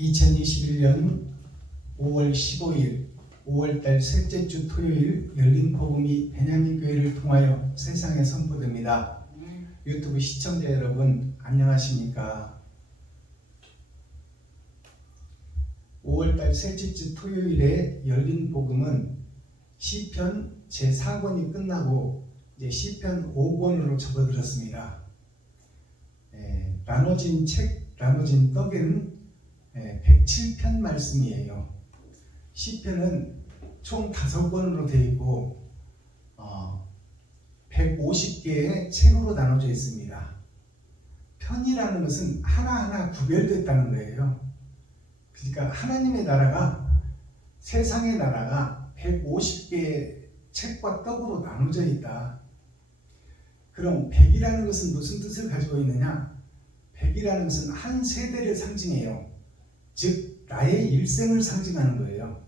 2021년 5월 15일 5월달 셋째 주 토요일 열린 복음이 베냐민 교회를 통하여 세상에 선포됩니다. 유튜브 시청자 여러분 안녕하십니까? 5월달 셋째 주 토요일에 열린 복음은 시편 제4권이 끝나고 이제 시편 5권으로 접어들었습니다. 나눠진 떡에는 107편 말씀이에요. 시편은 총 5권으로 되어 있고 150개의 책으로 나눠져 있습니다. 편이라는 것은 하나하나 구별됐다는 거예요. 그러니까 하나님의 나라가, 세상의 나라가 150개의 책과 떡으로 나눠져 있다. 그럼 100이라는 것은 무슨 뜻을 가지고 있느냐? 100이라는 것은 한 세대를 상징해요. 즉 나의 일생을 상징하는 거예요.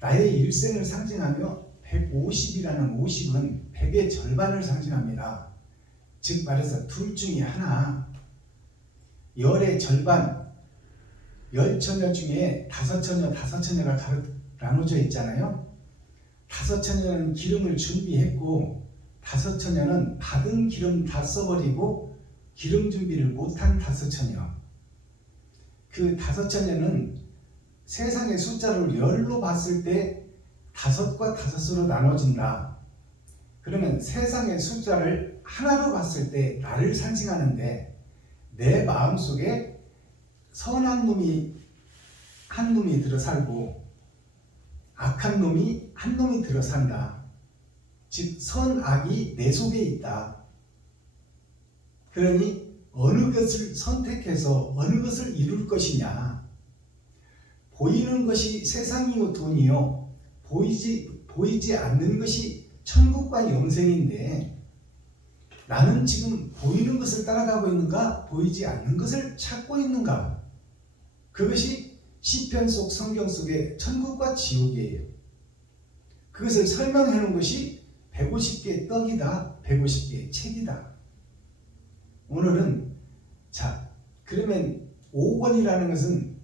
나의 일생을 상징하며 150이라는 50은 100의 절반을 상징합니다. 즉 말해서 둘 중에 하나, 열의 절반, 열처녀 중에 다섯처녀가 나눠져 있잖아요. 다섯처녀는 기름을 준비했고 다섯처녀는 받은 기름 다 써버리고 기름 준비를 못한 다섯처녀. 그 다섯처녀는 세상의 숫자를 열로 봤을 때 다섯과 다섯으로 나눠진다. 그러면 세상의 숫자를 하나로 봤을 때 나를 상징하는데, 내 마음속에 선한 놈이 한 놈이 들어 살고 악한 놈이 한 놈이 들어 산다. 즉 선악이 내 속에 있다. 그러니 어느 것을 선택해서 어느 것을 이룰 것이냐. 보이는 것이 세상이요 돈이요, 보이지 않는 것이 천국과 영생인데, 나는 지금 보이는 것을 따라가고 있는가, 보이지 않는 것을 찾고 있는가? 그것이 시편 속 성경 속의 천국과 지옥이에요. 그것을 설명해 놓은 것이 150개의 떡이다, 150개의 책이다. 오늘은 그러면 5권이라는 것은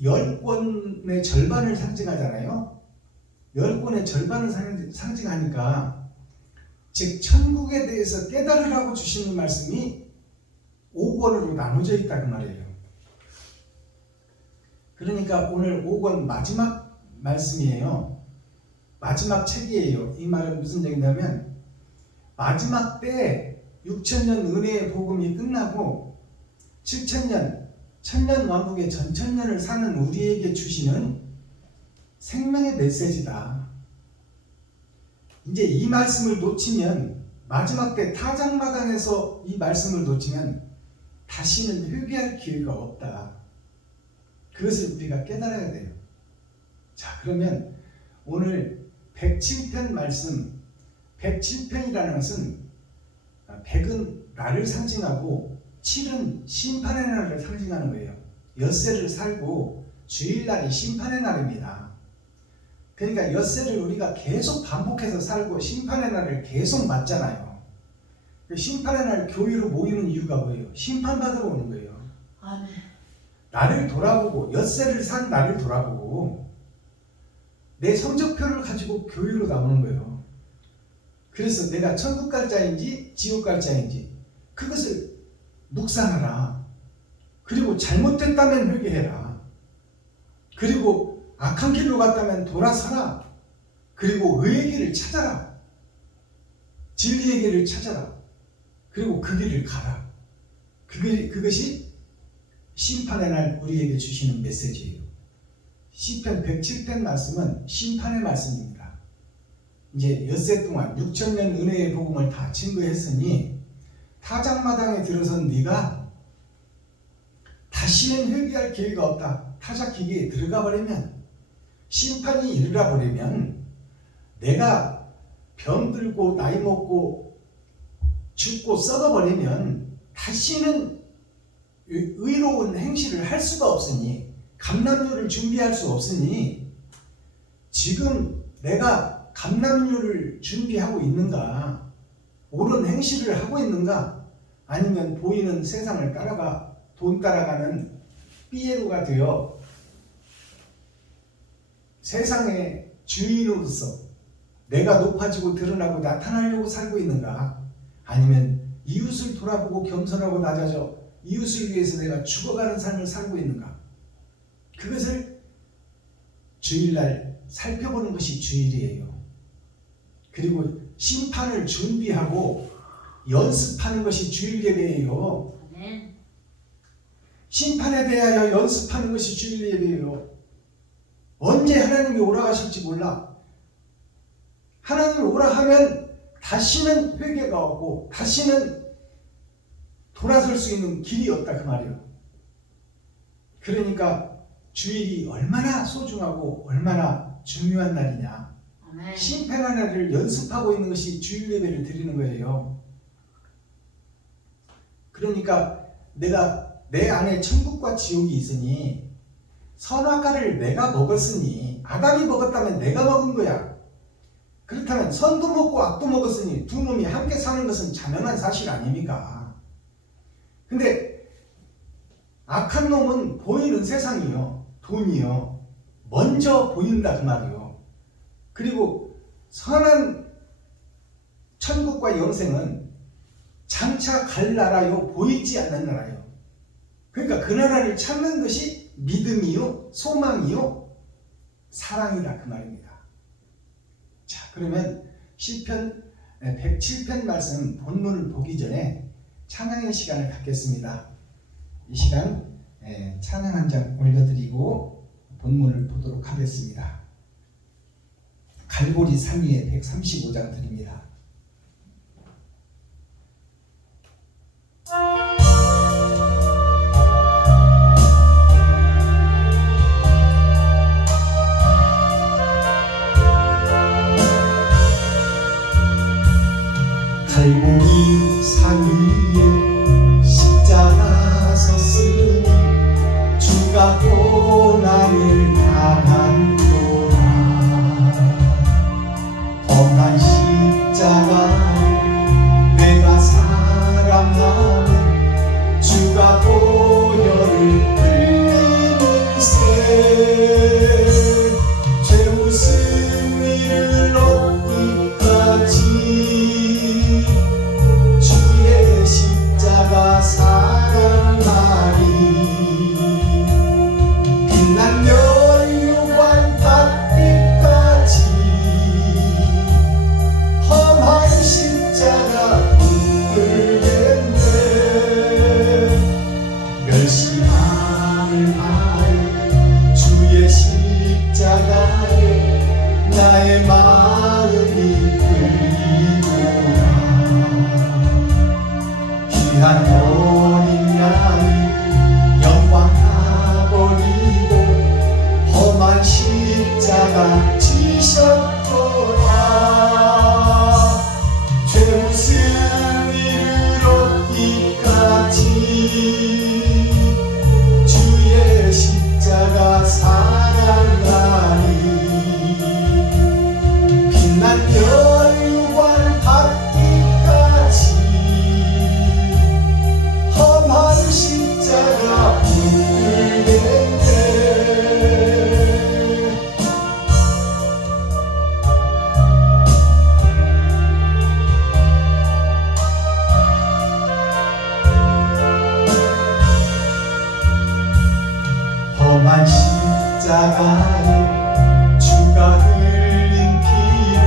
10권의 절반을 상징하잖아요. 10권의 절반을 상징하니까, 즉 천국에 대해서 깨달으라고 주시는 말씀이 5권으로 나눠져 있다 그 말이에요. 그러니까 오늘 5권 마지막 말씀이에요. 마지막 책이에요. 이 말은 무슨 얘기냐면, 마지막 때 6,000년 은혜의 복음이 끝나고 7,000년, 천년왕국의 전천년을 사는 우리에게 주시는 생명의 메시지다. 이제 이 말씀을 놓치면, 마지막 때 타작마당에서 이 말씀을 놓치면 다시는 회개할 기회가 없다. 그것을 우리가 깨달아야 돼요. 그러면 오늘 107편 말씀, 107편이라는 것은 100은 나를 상징하고 7은 심판의 날을 상징하는 거예요. 엿새를 살고 주일날이 심판의 날입니다. 그러니까 엿새를 우리가 계속 반복해서 살고 심판의 날을 계속 맞잖아요. 심판의 날 교회로 모이는 이유가 뭐예요? 심판받으러 오는 거예요. 아멘. 나를 돌아보고, 엿새를 산 나를 돌아보고 내 성적표를 가지고 교회로 나오는 거예요. 그래서 내가 천국 갈 자인지 지옥 갈 자인지 그것을 묵상하라. 그리고 잘못됐다면 회개해라. 그리고 악한 길로 갔다면 돌아서라. 그리고 의의 길을 찾아라. 진리의 길을 찾아라. 그리고 그 길을 가라. 그것이 심판의 날 우리에게 주시는 메시지예요. 시편 107편 말씀은 심판의 말씀입니다. 이제 엿새 동안 6,000년 은혜의 복음을 다 증거했으니 타작마당에 들어선 네가 다시는 회개할 기회가 없다. 타작기기에 들어가 버리면, 심판이 이르러 버리면, 내가 병들고 나이 먹고 죽고 썩어 버리면 다시는 의로운 행실을 할 수가 없으니, 감람류를 준비할 수 없으니, 지금 내가 감람류를 준비하고 있는가, 옳은 행실을 하고 있는가, 아니면 보이는 세상을 따라가 돈 따라가는 삐에로가 되어 세상의 주인으로서 내가 높아지고 드러나고 나타나려고 살고 있는가? 아니면 이웃을 돌아보고 겸손하고 낮아져 이웃을 위해서 내가 죽어가는 삶을 살고 있는가? 그것을 주일날 살펴보는 것이 주일이에요. 그리고 심판을 준비하고 연습하는 것이 주일 예배예요. 심판에 대하여 연습하는 것이 주일 예배예요. 언제 하나님이 오라 하실지 몰라. 하나님이 오라 하면 다시는 회개가 없고 다시는 돌아설 수 있는 길이 없다 그 말이에요. 그러니까 주일이 얼마나 소중하고 얼마나 중요한 날이냐. 심판의 날을 연습하고 있는 것이 주일 예배를 드리는 거예요. 그러니까 내가 내 안에 천국과 지옥이 있으니 선악과를 내가 먹었으니 아담이 먹었다면 내가 먹은 거야. 그렇다면 선도 먹고 악도 먹었으니 두 놈이 함께 사는 것은 자명한 사실 아닙니까? 근데 악한 놈은 보이는 세상이요, 돈이요, 먼저 보인다 그 말이요. 그리고 선한 천국과 영생은 장차 갈 나라요, 보이지 않는 나라요. 그러니까 그 나라를 찾는 것이 믿음이요, 소망이요, 사랑이다 그 말입니다. 자, 그러면 시편 107편 말씀 본문을 보기 전에 찬양의 시간을 갖겠습니다. 이 시간 찬양 한 장 올려드리고 본문을 보도록 하겠습니다. 갈보리 3위에 135장 드립니다. 갈보리 산 위에 십자가 섰으니 주가 고난을 당한도다. 험한 십자가 내가 사랑하는 주가 보혈을 흘리는세 죄 웃음 이를 얻기까지 사랑하리. 빛난 면류관 닿기까지 험한 십자가 붙들겠네. 멸시함을 하여 주의 십자가에 나의 마음이 끌리도다. 귀한 어린 양이 영광 다 버리고 험한 십자가 지셨도다. 죄 무슨 일을 얻기까지 주의 십자가 사랑하니. 빛난 멸류관 받기까지 험한 십자가 붙들겠네. 험한 십자가에 주가 흘린 피를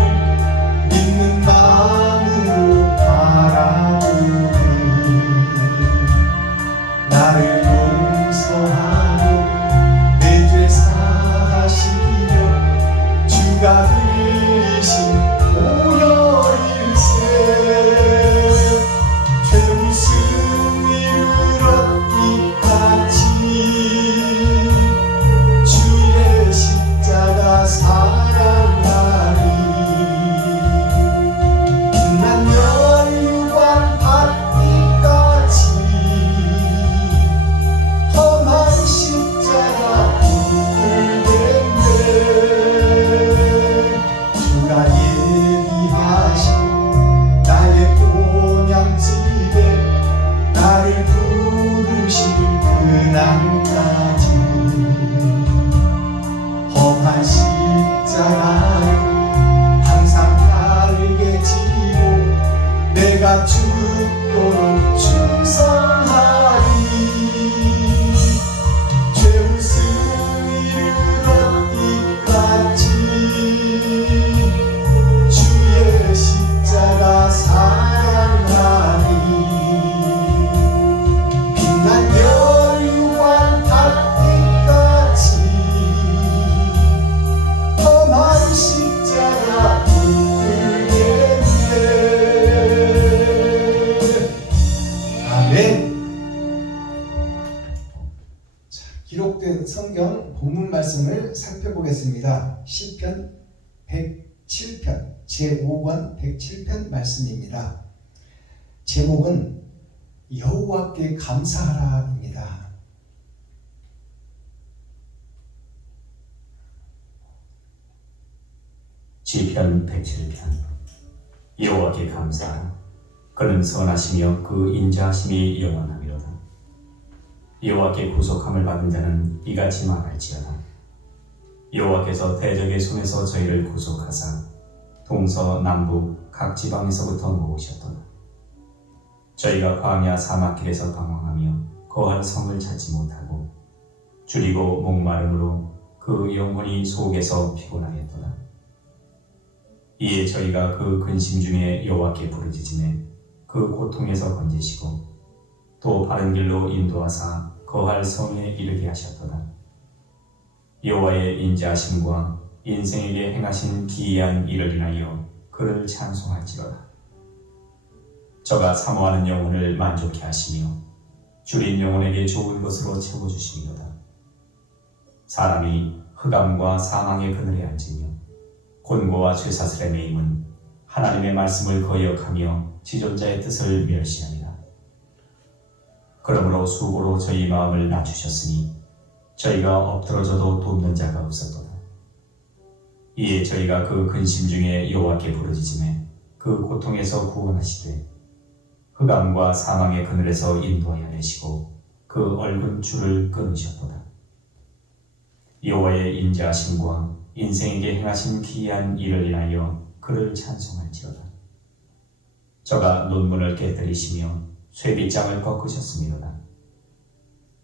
믿는 마음으로 바라보니 나를 용서하고 내 죄 사하시며 주가 흘리신 보혈일세. 죄 무슨 일을 얻기까지 주의 십자가 사랑하리. 빛난 면류관 받기까지 험한 십자가 붙들겠네. 주가 예비하신 나의 본향집에 나를 부르실 그날까지 기록된 성경 본문 말씀을 살펴보겠습니다. 시편 107편 제5권 107편 말씀입니다. 제목은 여호와께 감사하라입니다. 시편 107편. 여호와께 감사하라. 그는 선하시며 그 인자하심이 영원하미로다. 여호와께 구속함을 받은 자는 이같이 말할지어다. 여호와께서 대적의 손에서 저희를 구속하사 동서남북 각 지방에서부터 모으셨도다. 저희가 광야 사막길에서 방황하며 거할 성을 찾지 못하고 줄이고 목마름으로 그 영혼이 속에서 피곤하였도다. 이에 저희가 그 근심 중에 여호와께 부르짖으매 그 고통에서 건지시고 또 바른 길로 인도하사 거할 성에 이르게 하셨도다. 여호와의 인자하심과 인생에게 행하신 기이한 일을 인하여 그를 찬송할지로다. 저가 사모하는 영혼을 만족케 하시며 줄인 영혼에게 좋은 것으로 채워주시리로다. 사람이 흑암과 사망의 그늘에 앉으며 곤고와 쇠사슬에 매임은 하나님의 말씀을 거역하며 지존자의 뜻을 멸시하니라. 그러므로 수고로 저희 마음을 낮추셨으니 저희가 엎드러져도 돕는 자가 없었도다. 이에 저희가 그 근심 중에 여호와께 부르짖으매 그 고통에서 구원하시되 흑암과 사망의 그늘에서 인도하여 내시고 그 얼굴 줄을 끊으셨도다. 여호와의 인자하심과 인생에게 행하신 기이한 일을 인하여 그를 찬송할지로다. 저가 논문을 깨뜨리시며 쇠빗장을 꺾으셨음이로다.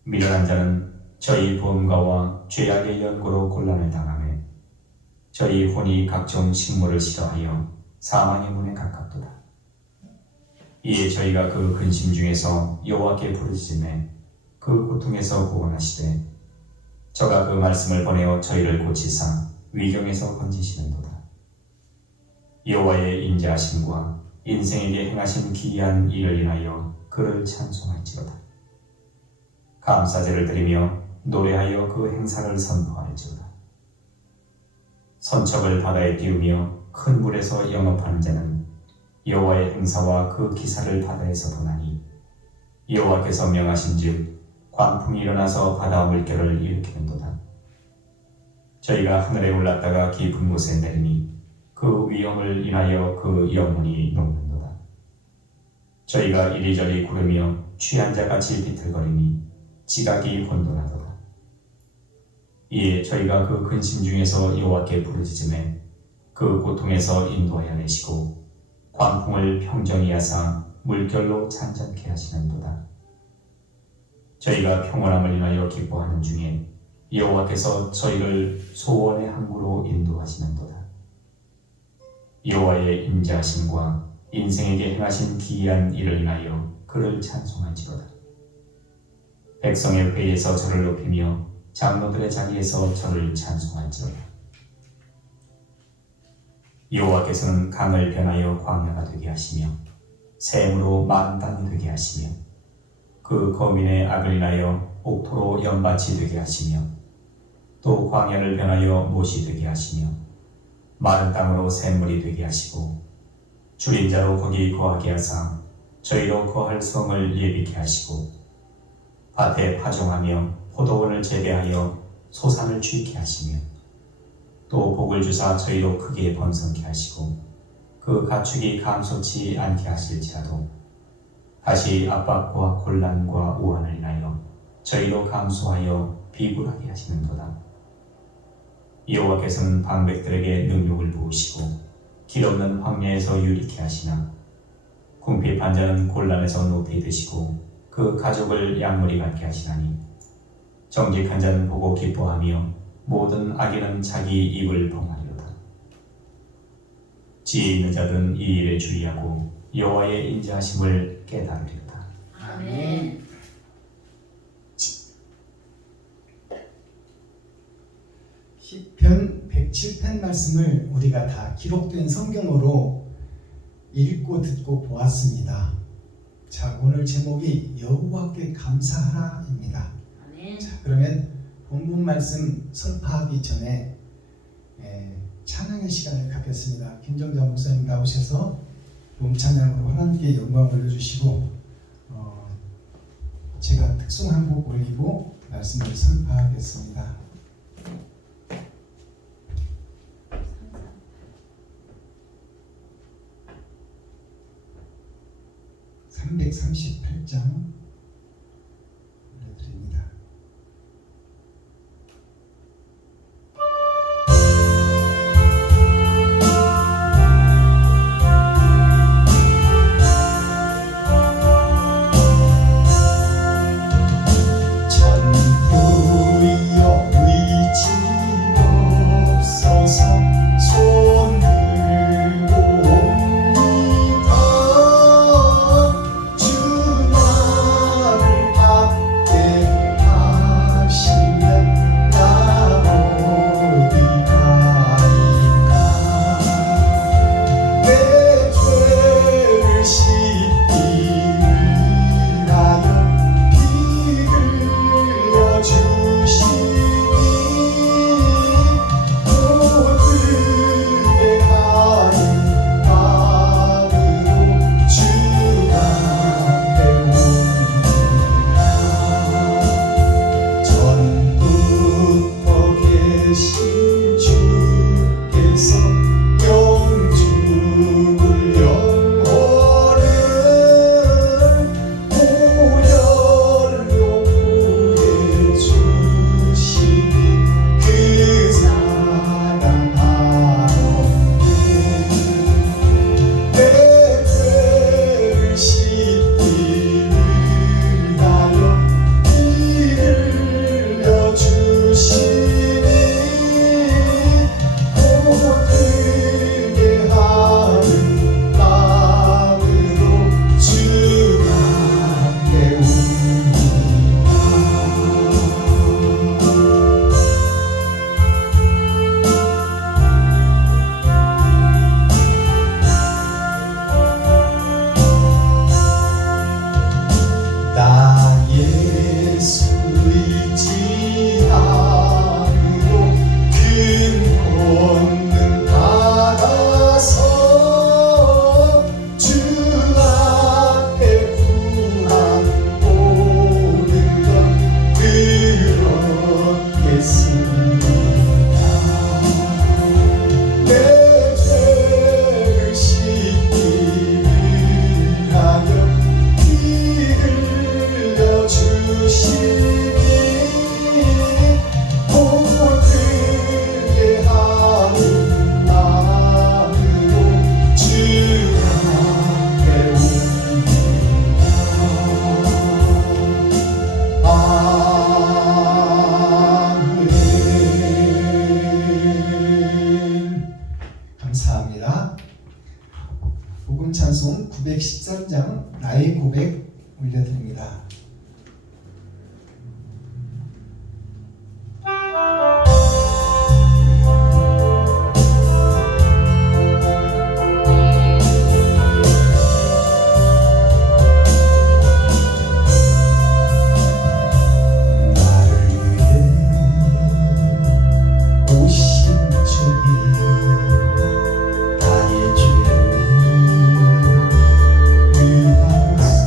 미련한 자는 저희 보험가와 죄악의 연고로 곤란을 당하며 저희 혼이 각종 식물을 싫어하여 사망의 문에 가깝도다. 이에 저희가 그 근심 중에서 여호와께 부르짖으매 그 고통에서 구원하시되 저가 그 말씀을 보내어 저희를 고치사 위경에서 건지시는도다. 여호와의 인자하심과 인생에게 행하신 기이한 일을 인하여 그를 찬송할지로다. 감사제를 드리며 노래하여 그 행사를 선포할지로다. 선척을 바다에 띄우며 큰 물에서 영업하는 자는 여호와의 행사와 그 기사를 바다에서 보나니 여호와께서 명하신즉 광풍이 일어나서 바다 물결을 일으키는도다. 저희가 하늘에 올랐다가 깊은 곳에 내리니 그 위엄을 인하여 그 영혼이 녹는도다. 저희가 이리저리 구르며 취한 자같이 비틀거리니 지각이 혼돈하도다. 이에 저희가 그 근심 중에서 여호와께 부르짖으매 그 고통에서 인도하여 내시고 광풍을 평정히 하사 물결로 잔잔케 하시는도다. 저희가 평온함을 인하여 기뻐하는 중에 여호와께서 저희를 소원의 항구로 인도하시는도다. 여호와의 인자하심과 인생에게 행하신 기이한 일을 인하여 그를 찬송할지로다. 백성의 회의에서 저를 높이며 장로들의 자리에서 저를 찬송할지로다. 여호와께서는 강을 변하여 광야가 되게 하시며 샘으로 마른 땅이 되게 하시며 그 거민의 악을 인하여 옥토로 연밭이 되게 하시며 또 광야를 변하여 못이 되게 하시며 마른 땅으로 샘물이 되게 하시고 줄인 자로 거기 거하게 하사 저희로 거할 성을 예비케 하시고 밭에 파종하며 포도원을 재배하여 소산을 취케 하시며 또 복을 주사 저희로 크게 번성케 하시고 그 가축이 감소치 않게 하실지라도 다시 압박과 곤란과 우환을 인하여 저희로 감소하여 비굴하게 하시는도다. 여호와께서는 방백들에게 능력을 부으시고 길없는 황야에서 유리케 하시나 궁핍한 자는 곤란에서 높이 드시고 그 가족을 양무리 같게 하시나니 정직한 자는 보고 기뻐하며 모든 악인은 자기 입을 범하리로다. 지혜 있는 자들은 이 일에 주의하고 여호와의 인자하심을 깨달으리로다. 아멘. 시편 107편 말씀을 우리가 다 기록된 성경으로 읽고 듣고 보았습니다. 자, 오늘 제목이 여호와께 감사하라입니다. 아멘. 자, 그러면 본문 말씀 설파하기 전에 찬양의 시간을 갖겠습니다. 김정자 목사님 나오셔서 봄 찬양으로 하나님께 영광 올려주시고 제가 특송 한 곡 올리고 말씀을 설파하겠습니다. (338장) 올려드립니다. 전부여 의지 없어서 손 들고 옵니다. 주 나를 받게 하시면 나 어디 가니까. 내 죄를 씻기 위하여 피 흘려 주시니 모두의 하는 마음으로 주가 배웁니다. 전부터 계신 주께서 영주를 영혼을 보혈로 구해주시니 그 사랑하옵네. 내 죄를 씻기 위하여 피 흘려 주시니 모두의 하는 마음으로 주가 배웁니다. 나 예수 의지함으로 큰 권능 받아서 주 앞에 구한 모든 것 그렇겠습니다. 내 죄를 씻기 위하여 피 흘려 주시니 모두의 하는 마음으로 주가 배웁니다. 아멘. 감사합니다. 복음 찬송 913장 나의 고백 올려드립니다. 나를 위해 오신 주님 나의 죄를 위하여서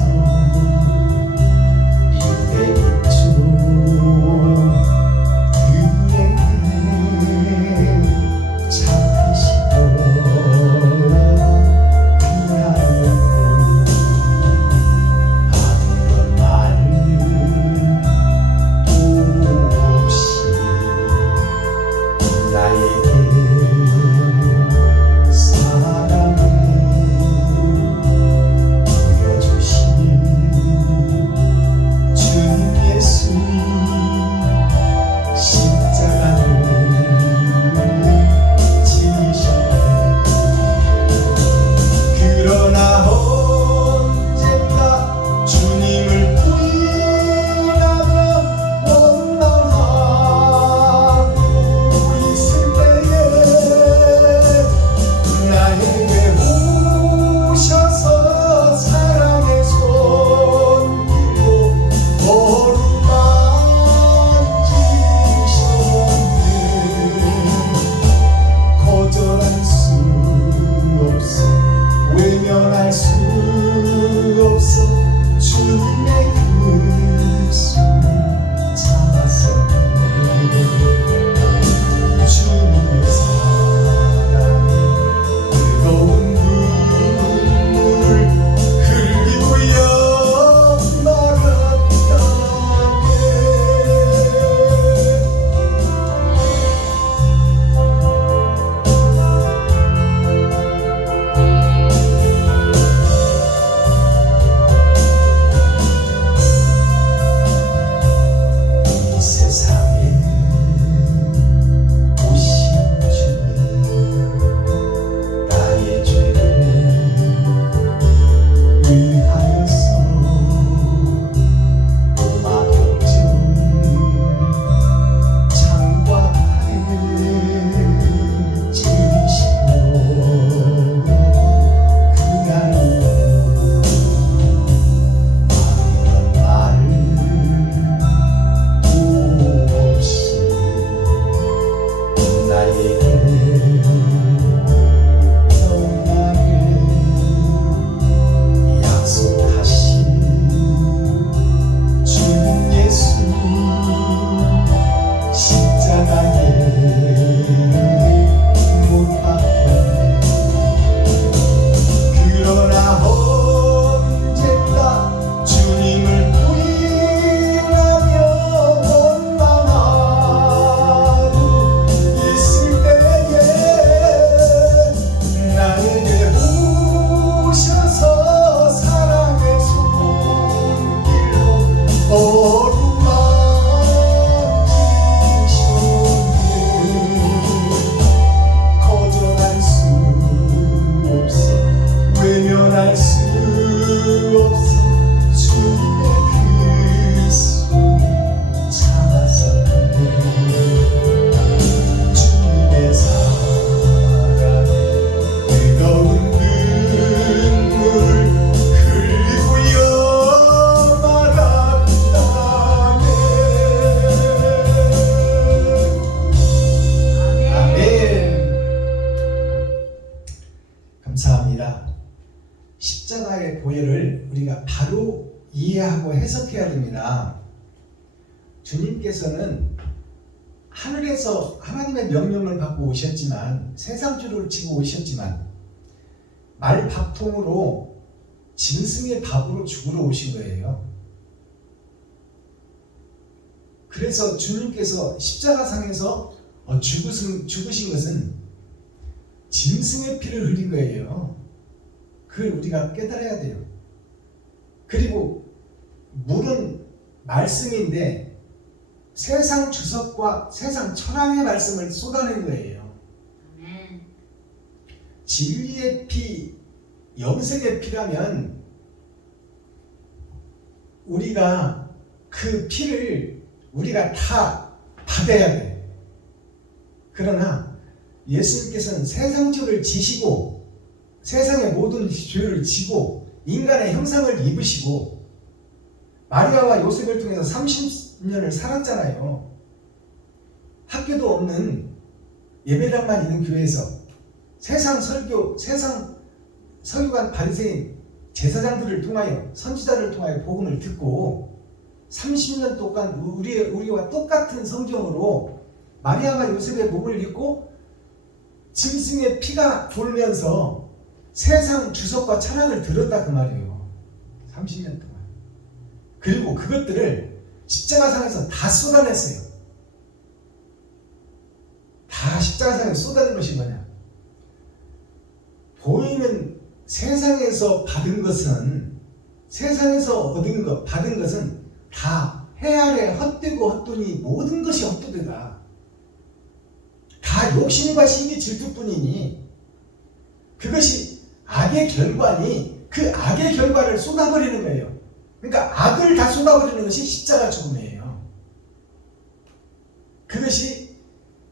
생각하고 해석해야 됩니다. 주님께서는 하늘에서 하나님의 명령을 받고 오셨지만, 세상주를 치고 오셨지만 말밥통으로 짐승의 밥으로 죽으러 오신 거예요. 그래서 주님께서 십자가상에서 죽으신 것은 짐승의 피를 흘린 거예요. 그걸 우리가 깨달아야 돼요. 그리고 물은 말씀인데 세상 주석과 세상 철학의 말씀을 쏟아낸 거예요. 진리의 피, 영생의 피라면 우리가 그 피를 우리가 다 받아야 돼요. 그러나 예수님께서는 세상 죄를 지시고 세상의 모든 죄를 지고 인간의 형상을 입으시고 마리아와 요셉을 통해서 30년을 살았잖아요. 학교도 없는 예배당만 있는 교회에서 세상 서기관 바리새인 제사장들을 통하여 선지자를 통하여 복음을 듣고 30년 동안 우리와 똑같은 성경으로 마리아가 요셉의 몸을 입고 짐승의 피가 돌면서 세상 주석과 철학을 들었다 그 말이에요. 30년 동안. 그리고 그것들을 십자가상에서 다 쏟아냈어요. 다 십자가상에 쏟아낸 것이 뭐냐? 보이는 세상에서 받은 것은, 세상에서 받은 것은 다 해 아래 헛되고 헛되니 모든 것이 헛되다. 다 욕심과 시기 질투뿐이니 그것이 악의 결과니 그 악의 결과를 쏟아버리는 거예요. 그러니까 악을 다 쏟아버리는 것이 십자가 죽음이에요. 그것이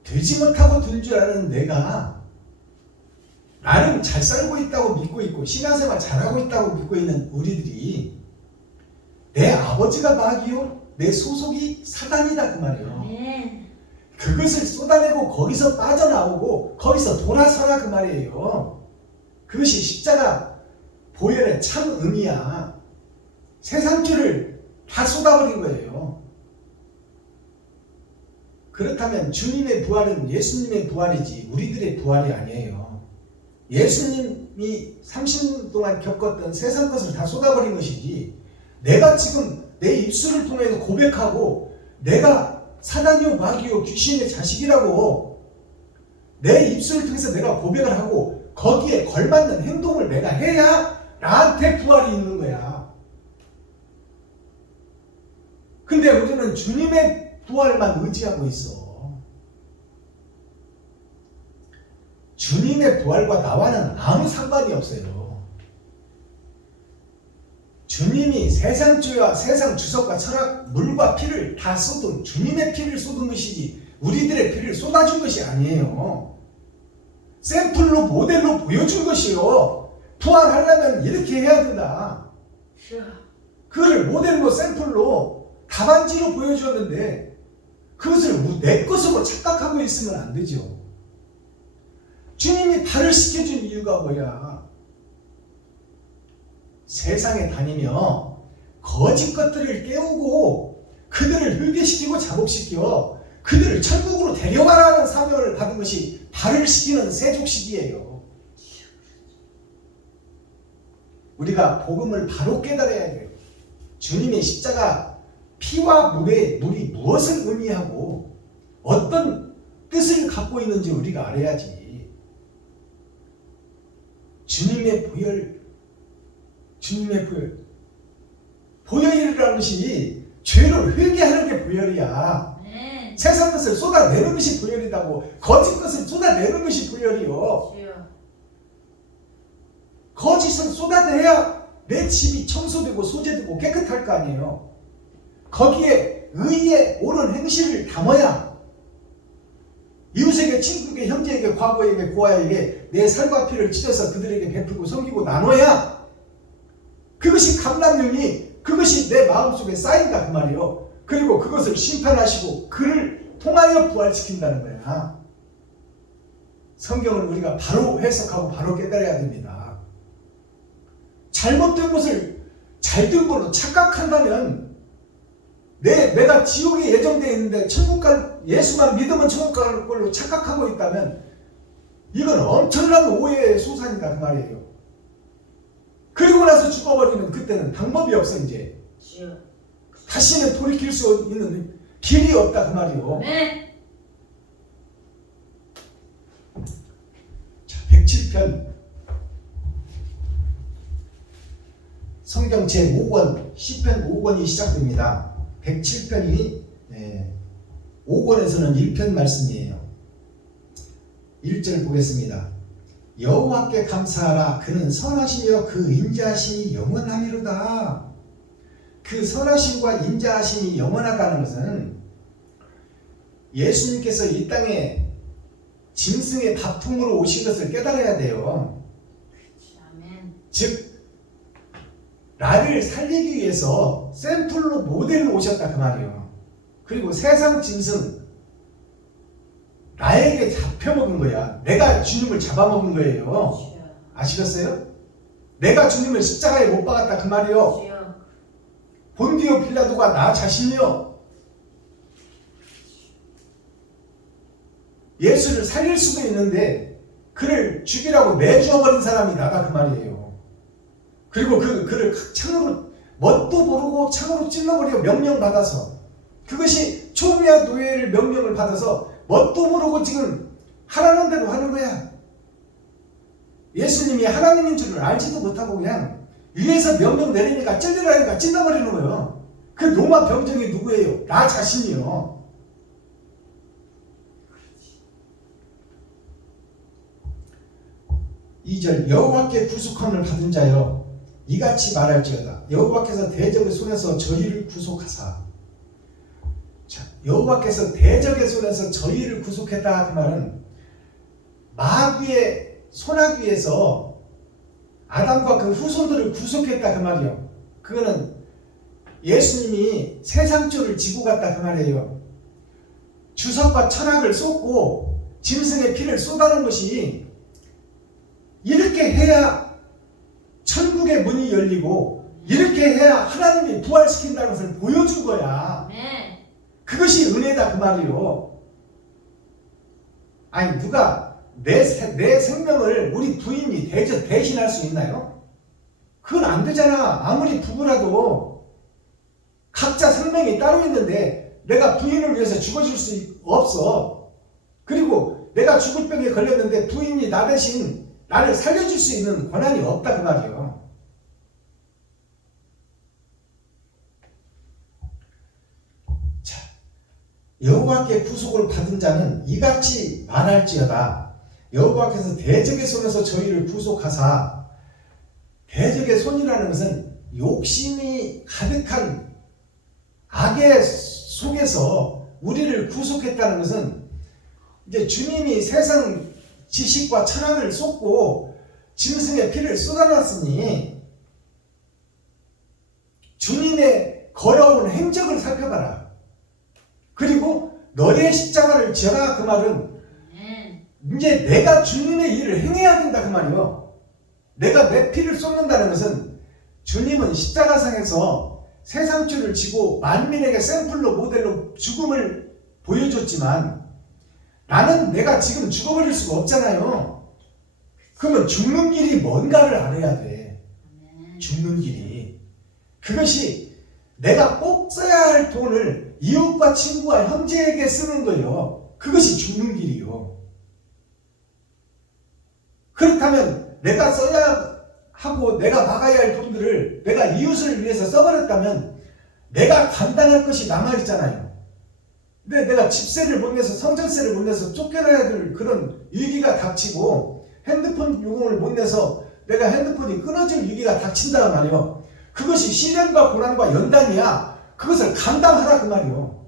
되지 못하고 든 줄 아는 내가 나름 잘 살고 있다고 믿고 있고 신앙생활 잘하고 있다고 믿고 있는 우리들이 내 아버지가 마귀요 내 소속이 사단이다 그 말이에요. 그것을 쏟아내고 거기서 빠져나오고 거기서 돌아서라 그 말이에요. 그것이 십자가 보혈의 참 의미야. 세상죄를 다 쏟아버린 거예요. 그렇다면 주님의 부활은 예수님의 부활이지 우리들의 부활이 아니에요. 예수님이 30년 동안 겪었던 세상 것을 다 쏟아버린 것이지, 내가 지금 내 입술을 통해서 고백하고 내가 사단이요 마귀요 귀신의 자식이라고 내 입술을 통해서 내가 고백을 하고 거기에 걸맞는 행동을 내가 해야 나한테 부활이 있는 거야. 근데 우리는 주님의 부활만 의지하고 있어. 주님의 부활과 나와는 아무 상관이 없어요. 주님이 세상 죄와 세상 주석과 철학, 물과 피를 다 쏟은 주님의 피를 쏟은 것이지 우리들의 피를 쏟아준 것이 아니에요. 샘플로 모델로 보여준 것이요. 부활하려면 이렇게 해야 된다. 그걸 모델로 샘플로 답안지로 보여주었는데 그것을 내 것으로 착각하고 있으면 안 되죠. 주님이 발을 씻겨준 이유가 뭐야? 세상에 다니며 거짓 것들을 깨우고 그들을 회개시키고 작업시켜 그들을 천국으로 데려가라는 사명을 받은 것이 발을 씻기는 세족식이에요. 우리가 복음을 바로 깨달아야 돼요. 주님의 십자가 피와 물이 무엇을 의미하고 어떤 뜻을 갖고 있는지 우리가 알아야지. 주님의 보혈이라는 것이 죄를 회개하는 게 보혈이야. 세상 것을 쏟아내는 것이 보혈이라고. 거짓 것을 쏟아내는 것이 보혈이요. 거짓을 쏟아내야 내 집이 청소되고 소재되고 깨끗할 거 아니에요. 거기에 의의 옳은 행실을 담아야 이웃에게, 친구에게, 형제에게, 과거에게, 고아에게 내 살과 피를 찢어서 그들에게 베풀고 섬기고 나눠야 그것이 감람령이, 그것이 내 마음속에 쌓인다 그 말이에요. 그리고 그것을 심판하시고 그를 통하여 부활시킨다는 거야. 성경을 우리가 바로 해석하고 바로 깨달아야 됩니다. 잘못된 것을 잘된 걸로 착각한다면 내가 지옥에 예정되어 있는데 천국 갈 예수만 믿으면 천국 갈 걸로 착각하고 있다면 이건 엄청난 오해의 소산이다 그 말이에요. 그리고 나서 죽어버리면 그때는 방법이 없어. 이제 다시는 돌이킬 수 있는 길이 없다 그 말이에요. 네. 자, 107편 성경 제5권 시편 5권이 시작됩니다. 107편이 5권에서는 1편 말씀이에요. 1절 보겠습니다. 여호와께 감사하라. 그는 선하시며 그 인자하심이 영원하미로다. 그 선하심과 인자하심이 영원하다는 것은 예수님께서 이 땅에 짐승의 밥통으로 오신 것을 깨달아야 돼요. 아멘. 즉 나를 살리기 위해서 샘플로 모델로 오셨다 그 말이에요. 그리고 세상 짐승 나에게 잡혀먹은 거야. 내가 주님을 잡아먹은 거예요. 아시겠어요? 내가 주님을 십자가에 못 박았다 그 말이에요. 본디오 빌라도가 나 자신이요. 예수를 살릴 수도 있는데 그를 죽이라고 내주어버린 사람이 나다 그 말이에요. 그리고 그를 창으로 뭣도 모르고 창으로 찔러버려 명령받아서 그것이 초미와 노예를 명령을 받아서 뭣도 모르고 지금 하라는 대로 하는 거야. 예수님이 하나님인 줄을 알지도 못하고 그냥 위에서 명령 내리니까 찔러라니까 찔러버리는 거예요. 그 로마 병정이 누구예요? 나 자신이요. (2절) 여호와께 구속함을 받은 자여 이같이 말할지어다. 여호와께서 대적의 손에서 저희를 구속하사. 자, 여호와께서 대적의 손에서 저희를 구속했다 그 말은 마귀의 손아귀에서 아담과 그 후손들을 구속했다 그 말이에요. 그거는 예수님이 세상조를 지고 갔다 그 말이에요. 주석과 천악을 쏟고 짐승의 피를 쏟아놓은 것이 이렇게 해야 천국의 문이 열리고 이렇게 해야 하나님이 부활시킨다는 것을 보여준 거야. 네. 그것이 은혜다 그 말이요. 아니 누가 내 생명을 우리 부인이 대신할 수 있나요? 그건 안 되잖아. 아무리 부부라도 각자 생명이 따로 있는데 내가 부인을 위해서 죽어줄 수 없어. 그리고 내가 죽을 병에 걸렸는데 부인이 나 대신 나를 살려줄 수 있는 권한이 없다 그 말이에요. 자, 여호와께 구속을 받은 자는 이같이 말할지어다. 여호와께서 대적의 손에서 저희를 구속하사. 대적의 손이라는 것은 욕심이 가득한 악의 속에서 우리를 구속했다는 것은 이제 주님이 세상 지식과 철학을 쏟고 짐승의 피를 쏟아놨으니 주님의 걸어온 행적을 살펴봐라. 그리고 너의 십자가를 져라 그 말은 이제 내가 주님의 일을 행해야 된다 그 말이요. 내가 내 피를 쏟는다는 것은 주님은 십자가상에서 세상죄를 지고 만민에게 샘플로 모델로 죽음을 보여줬지만 나는 내가 지금 죽어버릴 수가 없잖아요. 그러면 죽는 길이 뭔가를 알아야 돼. 죽는 길이. 그것이 내가 꼭 써야 할 돈을 이웃과 친구와 형제에게 쓰는 거예요. 그것이 죽는 길이요. 그렇다면 내가 써야 하고 내가 막아야 할 돈들을 내가 이웃을 위해서 써버렸다면 내가 감당할 것이 남아있잖아요. 근데 내가 집세를 못 내서 성전세를 못 내서 쫓겨나야 될 그런 위기가 닥치고 핸드폰 요금을 못 내서 내가 핸드폰이 끊어질 위기가 닥친다는 말이요. 그것이 시련과 고난과 연단이야. 그것을 감당하라 그 말이요.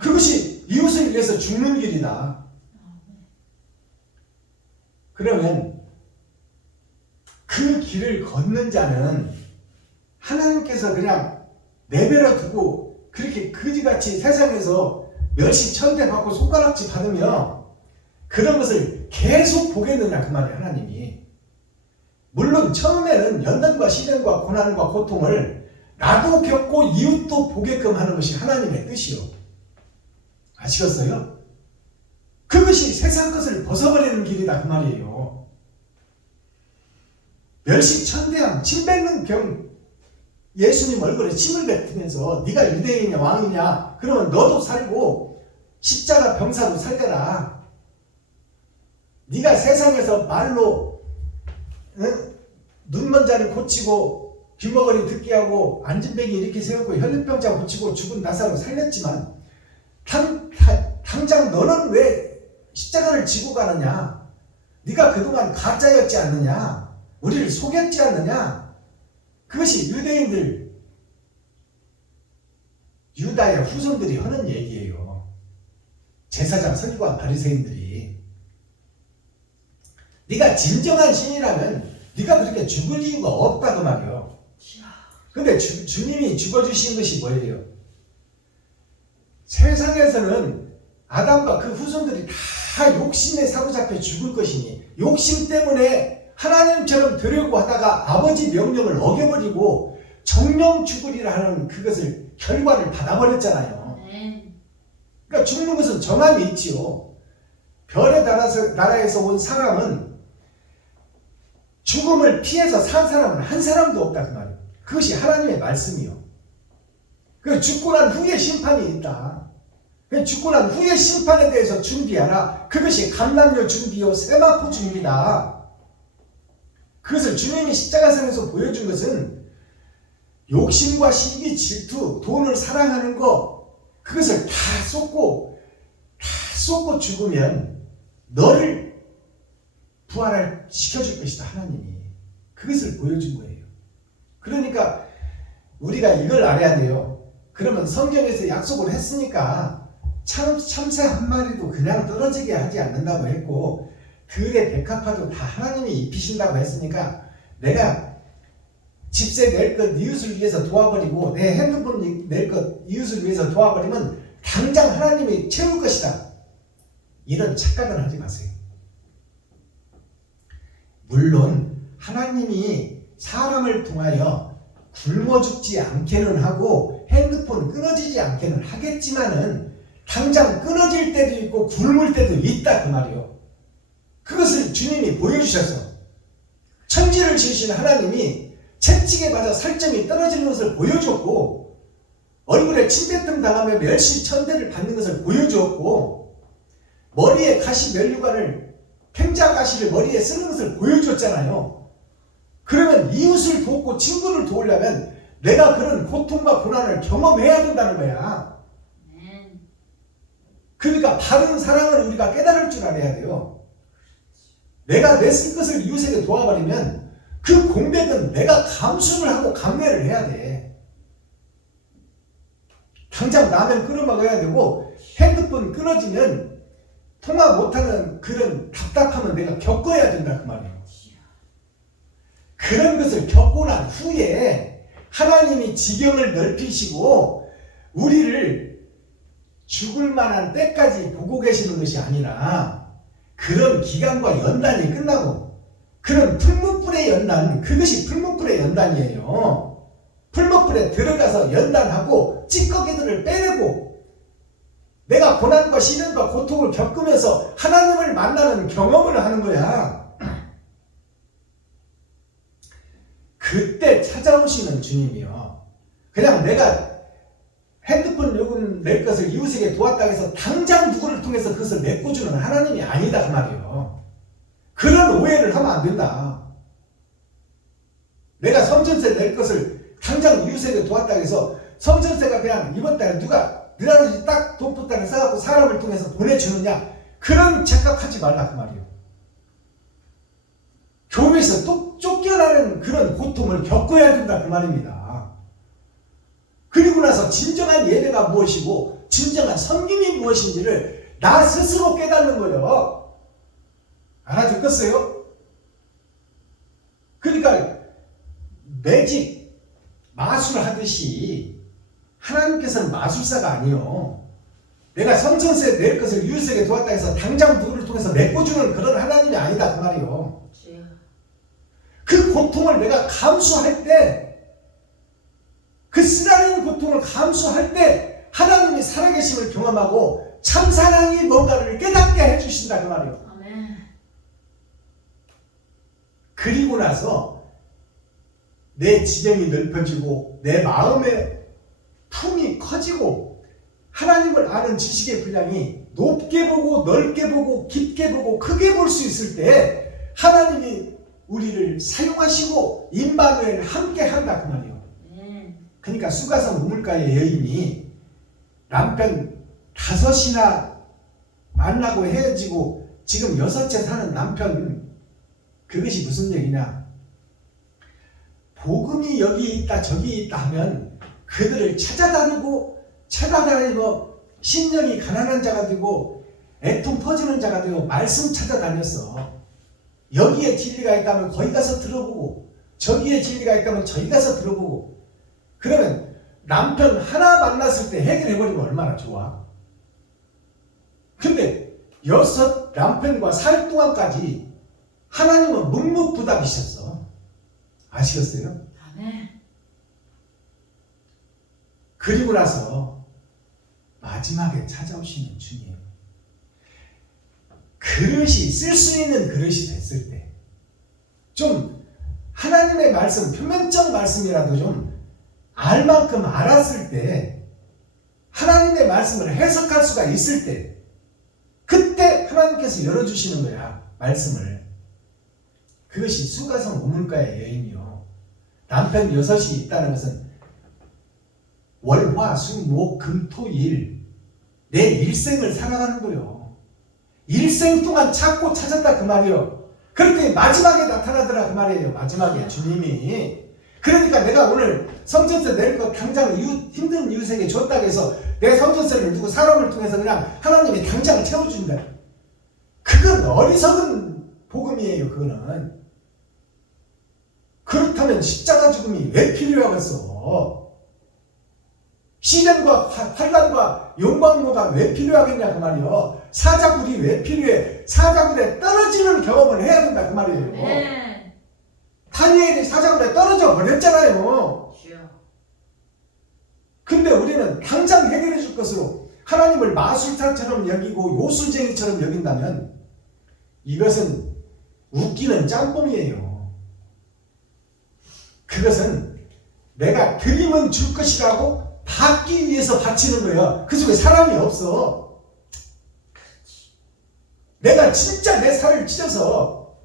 그것이 이웃을 위해서 죽는 길이다. 그러면 그 길을 걷는 자는 하나님께서 그냥 내버려 두고 그렇게 거지같이 세상에서 멸시천대 받고 손가락질 받으며 그런 것을 계속 보겠느냐 그 말이에요. 하나님이 물론 처음에는 연단과 시련과 고난과 고통을 나도 겪고 이웃도 보게끔 하는 것이 하나님의 뜻이요. 아시겠어요? 그것이 세상 것을 벗어버리는 길이다 그 말이에요. 멸시천대함 침 뱉는 병 예수님 얼굴에 침을 뱉으면서 네가 유대인이냐 왕이냐 그러면 너도 살고 십자가 병사도 살려라. 네가 세상에서 말로 눈먼 자를 고치고 귀머거리 듣게 하고 앉은뱅이 이렇게 세우고 혈류병자 고치고 죽은 나사로 살렸지만 당장 너는 왜 십자가를 지고 가느냐? 네가 그동안 가짜였지 않느냐? 우리를 속였지 않느냐? 그것이 유대인들 유다의 후손들이 하는 얘기예요. 제사장 서기관 바리새인들이 네가 진정한 신이라면 네가 그렇게 죽을 이유가 없다고 말이요. 근데 주님이 죽어주신 것이 뭐예요? 세상에서는 아담과 그 후손들이 다 욕심에 사로잡혀 죽을 것이니 욕심 때문에 하나님처럼 되려고 하다가 아버지 명령을 어겨버리고 정령 죽으리라 하는 그것을 결과를 받아버렸잖아요. 그러니까 죽는 것은 정함이 있지요. 별의 나라에서 온 사람은 죽음을 피해서 산 사람은 한 사람도 없다 그 말이에요. 그것이 하나님의 말씀이요. 그 죽고 난 후에 심판이 있다. 죽고 난 후에 심판에 대해서 준비하라. 그것이 감람료 준비요 세마포 준비다. 그것을 주님이 십자가상에서 보여준 것은 욕심과 시기, 질투, 돈을 사랑하는 것 그것을 다 쏟고 죽으면 너를 부활을 시켜줄 것이다 하나님이. 그것을 보여준 거예요. 그러니까 우리가 이걸 알아야 돼요. 그러면 성경에서 약속을 했으니까 참새 한 마리도 그냥 떨어지게 하지 않는다고 했고 들의 백합화도 다 하나님이 입히신다고 했으니까 내가 집세 낼 것 이웃을 위해서 도와버리고 내 핸드폰 낼 것 이웃을 위해서 도와버리면 당장 하나님이 채울 것이다. 이런 착각을 하지 마세요. 물론 하나님이 사람을 통하여 굶어 죽지 않게는 하고 핸드폰 끊어지지 않게는 하겠지만은 당장 끊어질 때도 있고 굶을 때도 있다 그 말이요. 그것을 주님이 보여주셔서 천지를 지으신 하나님이 채찍에 맞아 살점이 떨어지는 것을 보여줬고 얼굴에 침뱉음 당하며 멸시천대를 받는 것을 보여주었고 머리에 가시 면류관을 팽자가시를 머리에 쓰는 것을 보여줬잖아요. 그러면 이웃을 돕고 친구를 도우려면 내가 그런 고통과 고난을 경험해야 된다는 거야. 그러니까 바른 사랑을 우리가 깨달을 줄 알아야 돼요. 내가 내 쓸 것을 이웃에게 도와버리면 그 공백은 내가 감수를 하고 감내를 해야 돼. 당장 라면 끓여 먹어야 되고 핸드폰 끊어지면 통화 못하는 그런 답답함은 내가 겪어야 된다 그 말이에요. 그런 것을 겪고 난 후에 하나님이 지경을 넓히시고 우리를 죽을 만한 때까지 보고 계시는 것이 아니라 그런 기간과 연단이 끝나고 그런 풀무불의 연단, 그것이 풀무불의 연단이에요. 풀무불에 들어가서 연단하고 찌꺼기들을 빼내고 내가 고난과 시련과 고통을 겪으면서 하나님을 만나는 경험을 하는 거야. 그때 찾아오시는 주님이요. 그냥 내가 핸드폰 요금 낼 것을 이웃에게 도왔다고 해서 당장 누구를 통해서 그것을 메꿔주는 하나님이 아니다 그 말이에요. 그런 오해를 하면 안 된다. 내가 성전세 낼 것을 당장 이웃에게 도왔다고 해서 성전세가 그냥 이번 달에 누가 느라듯이 딱 돈부터를 싸갖고 사람을 통해서 보내주느냐, 그런 착각하지 말라 그 말이에요. 교회에서 또 쫓겨나는 그런 고통을 겪어야 된다 그 말입니다. 그리고 나서 진정한 예배가 무엇이고 진정한 섬김이 무엇인지를 나 스스로 깨닫는 거예요. 알아듣겠어요? 그러니까 매직 마술하듯이 하나님께서는 마술사가 아니요. 내가 성전세 낼 것을 이웃에게 도왔다 해서 당장 누구를 통해서 메꿔주는 그런 하나님이 아니다 그 말이요. 그 고통을 내가 감수할 때, 그 쓰라린 고통을 감수할 때 하나님이 살아계심을 경험하고 참사랑이 뭔가를 깨닫게 해주신다 그 말이에요. 아멘. 그리고 나서 내 지경이 넓어지고 내 마음의 품이 커지고 하나님을 아는 지식의 분량이 높게 보고 넓게 보고 깊게 보고 크게 볼 수 있을 때 하나님이 우리를 사용하시고 임마누엘 함께 한다 그 말이에요. 그러니까 수가성 우물가의 여인이 남편 5이나 만나고 헤어지고 지금 6째 사는 남편, 그것이 무슨 얘기냐? 복음이 여기 있다 저기 있다 하면 그들을 찾아다니고 심령이 가난한 자가 되고 애통 터지는 자가 되고 말씀 찾아다녔어. 여기에 진리가 있다면 거기 가서 들어보고 저기에 진리가 있다면 저기 가서 들어보고. 그러면 남편 하나 만났을 때 해결해버리면 얼마나 좋아. 근데 6 남편과 살 동안까지 하나님은 묵묵부답이셨어. 아시겠어요? 아멘. 그리고 나서 마지막에 찾아오시는 주님, 그릇이 쓸 수 있는 그릇이 됐을 때 좀 하나님의 말씀, 표면적 말씀이라도 좀 알 만큼 알았을 때, 하나님의 말씀을 해석할 수가 있을 때, 그때 하나님께서 열어주시는 거야, 말씀을. 그것이 수가성 우물가의 여인이요. 남편 6이 있다는 것은 월, 화, 수, 목, 금, 토, 일, 내 일생을 살아가는 거요. 일생 동안 찾고 찾았다 그 말이요. 그렇게 마지막에 나타나더라 그 말이에요. 마지막에 주님이. 그러니까 내가 오늘 성전세 낼 거 당장 힘든 이웃에게 줬다고 해서 내 성전세를 두고 사람을 통해서 그냥 하나님이 당장을 채워준다. 그건 어리석은 복음이에요. 그거는. 그렇다면 십자가 죽음이 왜 필요하겠어? 시련과 환난과 용광로가 왜 필요하겠냐 그 말이요. 사자굴이 왜 필요해? 사자굴에 떨어지는 경험을 해야 된다 그 말이에요. 네. 다니엘이 사자굴에 떨어져 버렸잖아요. 주여. 근데 우리는 당장 해결해 줄 것으로 하나님을 마술사처럼 여기고 요술쟁이처럼 여긴다면 이것은 웃기는 짬뽕이에요. 그것은 내가 드리면 줄 것이라고 받기 위해서 바치는 거예요. 그 속에 사랑이 없어. 내가 진짜 내 살을 찢어서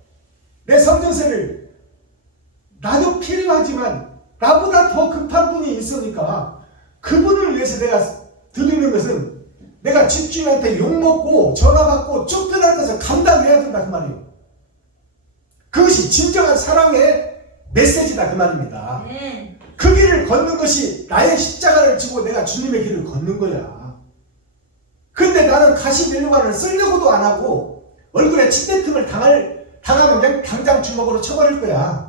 내 성전세를, 나도 필요하지만 나보다 더 급한 분이 있으니까 그분을 위해서 내가 드리는 것은 내가 집주인한테 욕먹고 전화받고 쫓겨날 것을 감당해야 된다 그 말이에요. 그것이 진정한 사랑의 메시지다 그 말입니다. 네. 그 길을 걷는 것이 나의 십자가를 지고 내가 주님의 길을 걷는 거야. 근데 나는 가시면류관을 쓰려고도 안 하고 얼굴에 침뱉음을 당하면 그냥 당장 주먹으로 쳐버릴 거야.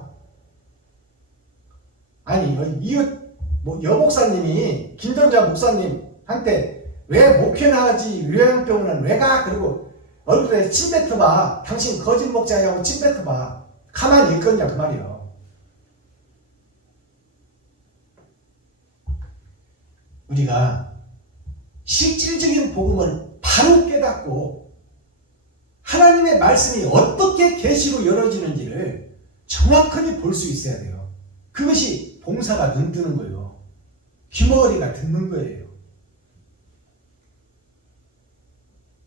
아니 이웃 여목사님이 김전자 목사님한테 왜 목회나 하지 요양병원은 왜 가? 그리고 얼굴에 침 뱉어봐. 당신 거짓 목자냐고 침 뱉어봐. 가만히 있겠냐 그 말이요. 우리가 실질적인 복음을 바로 깨닫고 하나님의 말씀이 어떻게 계시로 열어지는지를 정확하게 볼 수 있어야 돼요. 그것이 봉사가 눈 뜨는 거예요. 귀머거리가 듣는 거예요.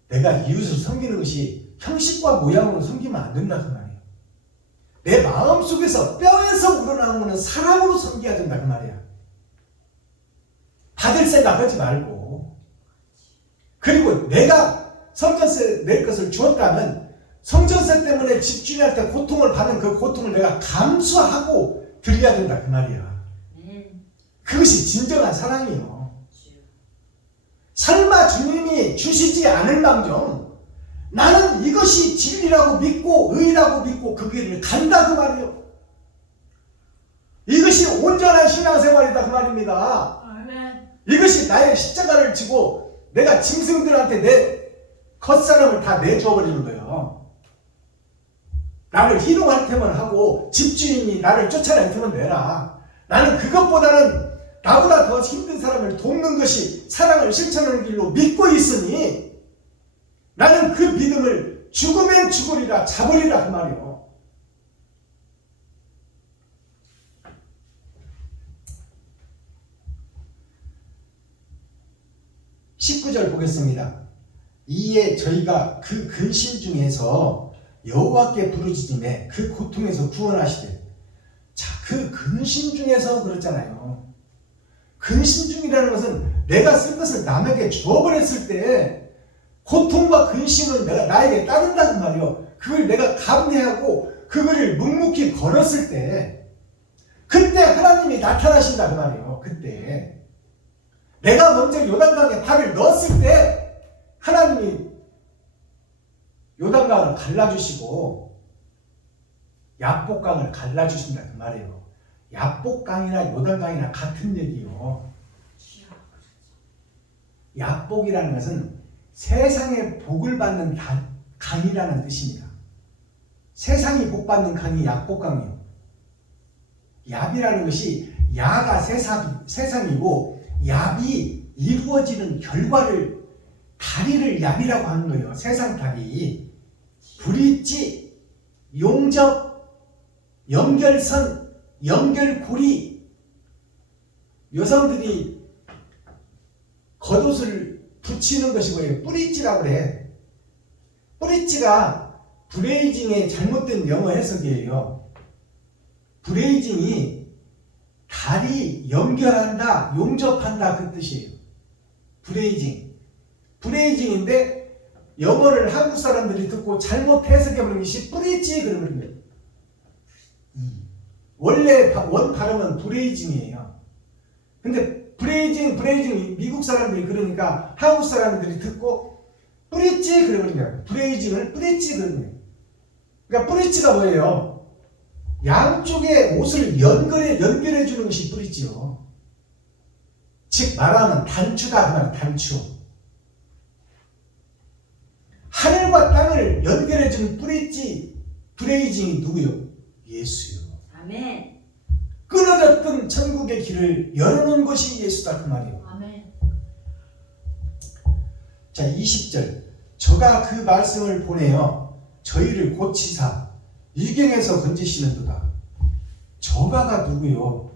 내가 이웃을 섬기는 것이 형식과 모양으로 섬기면 안 된다 그 말이에요. 내 마음속에서 뼈에서 우러나오는 사랑으로 섬겨야 된다 그 말이야. 받을 생각하지 말고. 그리고 내가 성전세 낼 것을 주었다면 성전세 때문에 집주인한테 고통을 받는 그 고통을 내가 감수하고 드려야 된다 그 말이야. 그것이 진정한 사랑이에요. 설마 주님이 주시지 않을 망정 나는 이것이 진리라고 믿고 의라고 믿고 그 길을 간다 그 말이에요. 이것이 온전한 신앙생활이다 그 말입니다. 아멘. 이것이 나의 십자가를 지고 내가 짐승들한테 내 겉사람을 다 내줘버리는 거예요. 나를 희롱할 테면 하고 집주인이 나를 쫓아낼 테면 내라. 나는 그것보다는 나보다 더 힘든 사람을 돕는 것이 사랑을 실천하는 길로 믿고 있으니 나는 그 믿음을 죽으면 죽으리라 잡으리라 그 말이요. 19절 보겠습니다. 이에 저희가 그 근심 중에서 여호와께 부르짖음에 그 고통에서 구원하시되. 자, 그 근심 중에서 그랬잖아요. 근심 중이라는 것은 내가 쓸 것을 남에게 주어버렸을 때 고통과 근심은 내가 나에게 따른다는 말이요. 그걸 내가 감내하고 그거를 묵묵히 걸었을 때 그때 하나님이 나타나신다 그 말이요. 그때 내가 먼저 요단강에 발을 넣었을 때 하나님이 요단강을 갈라주시고 야복강을 갈라주신다 그 말이에요. 야복강이나 요단강이나 같은 얘기요. 야복이라는 것은 세상에 복을 받는 강이라는 뜻입니다. 세상이 복 받는 강이 야복강이요. 얍이라는 것이 야가 세상이고 얍이 이루어지는 결과를 다리를 얍이라고 하는 거예요. 세상 다리, 브릿지, 용접, 연결선, 연결고리. 여성들이 겉옷을 붙이는 것이 뭐예요? 브릿지라고 그래. 브릿지가 브레이징의 잘못된 영어 해석이에요. 브레이징이 다리 연결한다, 용접한다 그 뜻이에요. 브레이징. 브레이징인데 영어를 한국 사람들이 듣고 잘못 해석해버린 것이 브릿지 그러는 거예요. 원래 원 발음은 브레이징이에요. 근데 브레이징 미국 사람들이 그러니까 한국 사람들이 듣고 브릿지 그러는 거예요. 브레이징을 브릿지 그러는 거예요. 그러니까 브릿지가 뭐예요? 양쪽에 옷을 연결해 주는 것이 브릿지요. 즉 말하면 단추다 그 말이에요. 단추. 하늘과 땅을 연결해 주는 브릿지, 브레이징이 누구요? 예수요. 아멘. 끊어졌던 천국의 길을 열어놓은 것이 예수다 그 말이에요. 아멘. 자, 20절. 저가 그 말씀을 보내어 저희를 고치사 일경에서 건지시는도다. 저가가 누구요?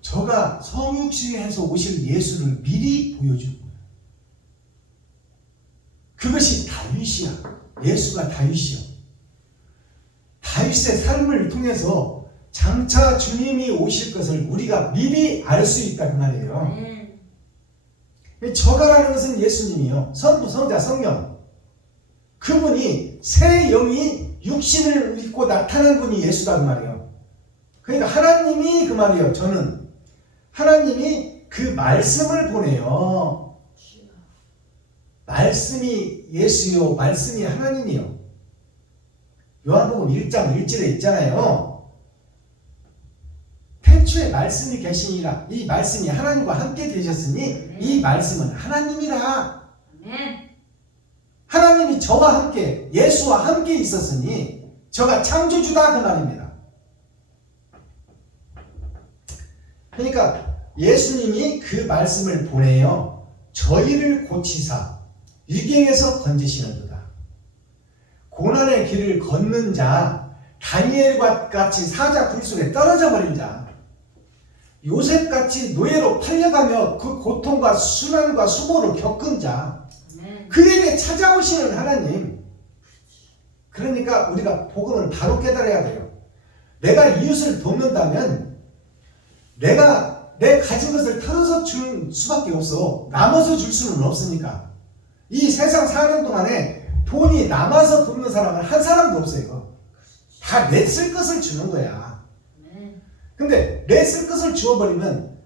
저가 성육신에서 오실 예수를 미리 보여준 거예요. 그것이 다윗이야. 예수가 다윗이요. 다윗의 삶을 통해서 장차 주님이 오실 것을 우리가 미리 알 수 있다 그 말이에요. 아멘. 저가라는 것은 예수님이요. 성부, 성자, 성령. 그분이 새 영이 육신을 입고 나타난 분이 예수다 그 말이에요. 그러니까 하나님이 그 말이에요. 저는 하나님이 그 말씀을 보내요. 말씀이 예수요, 말씀이 하나님이요. 요한복음 1장 1절에 있잖아요. 태초에 말씀이 계시니라. 이 말씀이 하나님과 함께 되셨으니 이 말씀은 하나님이라. 아멘. 하나님이 저와 함께 예수와 함께 있었으니 저가 창조주다 그 말입니다. 그러니까 예수님이 그 말씀을 보내요. 저희를 고치사 위경에서 건지시는도다. 고난의 길을 걷는 자, 다니엘과 같이 사자 굴 속에 떨어져 버린 자, 요셉같이 노예로 팔려가며 그 고통과 순환과 수모를 겪은 자, 그에게 찾아오시는 하나님. 그러니까 우리가 복음을 바로 깨달아야 돼요. 내가 이웃을 돕는다면 내가 내 가진 것을 털어서 줄 수밖에 없어. 남아서 줄 수는 없으니까. 이 세상 사는 동안에 돈이 남아서 돕는 사람은 한 사람도 없어요. 다 내 쓸 것을 주는 거야. 근데 내 쓸 것을 주어버리면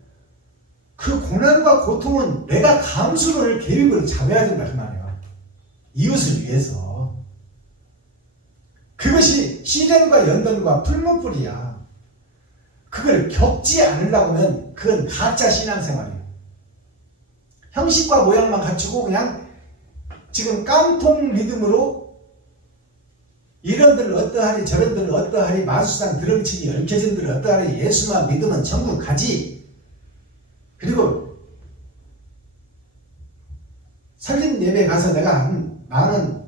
그 고난과 고통은 내가 감수를 계획을 잡아야 된다 그 말이에요. 이웃을 위해서. 그것이 시련과 연단과 풀무불이야. 그걸 겪지 않으려고 하면 그건 가짜 신앙생활이에요. 형식과 모양만 갖추고 그냥 지금 깡통 믿음으로 이런들 어떠하리 저런들 어떠하리 마술상 드렁치기 얽혀진들 어떠하리 예수만 믿으면 천국 가지. 그리고 설립 예배 가서 내가 한 10,000원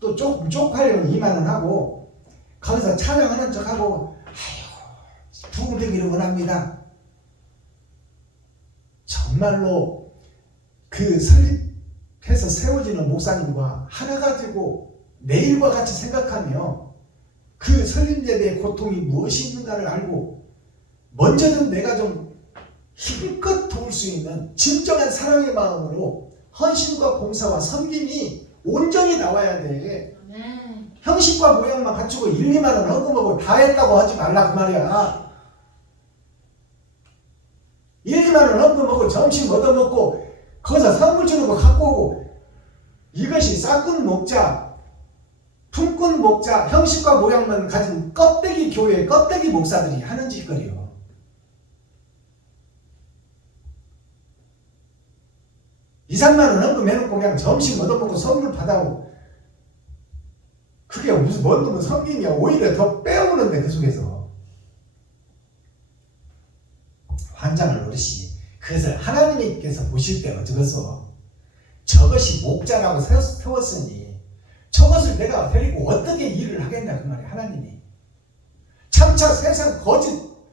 또 조금 쪽팔리면 20,000원 하고 거기서 찬양하는 척하고 아이고 부흥되기를 원합니다. 정말로 그 설립해서 세워지는 목사님과 하나가 되고 내일과 같이 생각하며 그 설립 예배의 고통이 무엇이 있는가를 알고 먼저는 내가 좀 힘껏 도울 수 있는 진정한 사랑의 마음으로 헌신과 봉사와 섬김이 온전히 나와야 돼. 아멘. 형식과 모양만 갖추고 1, 2만 원 헌금하고 다 했다고 하지 말라 그 말이야. 1, 2만 원 헌금하고 점심 얻어먹고 거기서 선물 주는 거 갖고 오고 이것이 싹군 목자, 품꾼 목자, 형식과 모양만 가진 껍데기 교회, 껍데기 목사들이 하는 짓거리요. 이 3만 원 헌금해놓고 그냥 점심 얻어먹고 선물 받아오고 그게 무슨 뭔 놈은 섬김이야. 오히려 더 빼오는데 그 속에서 환장을 노릇이. 그래서 하나님께서 보실 때 어쩌겠어. 저것이 목자라고 세웠으니 저것을 내가 데리고 어떻게 일을 하겠냐 그 말이야. 하나님이 장차 거짓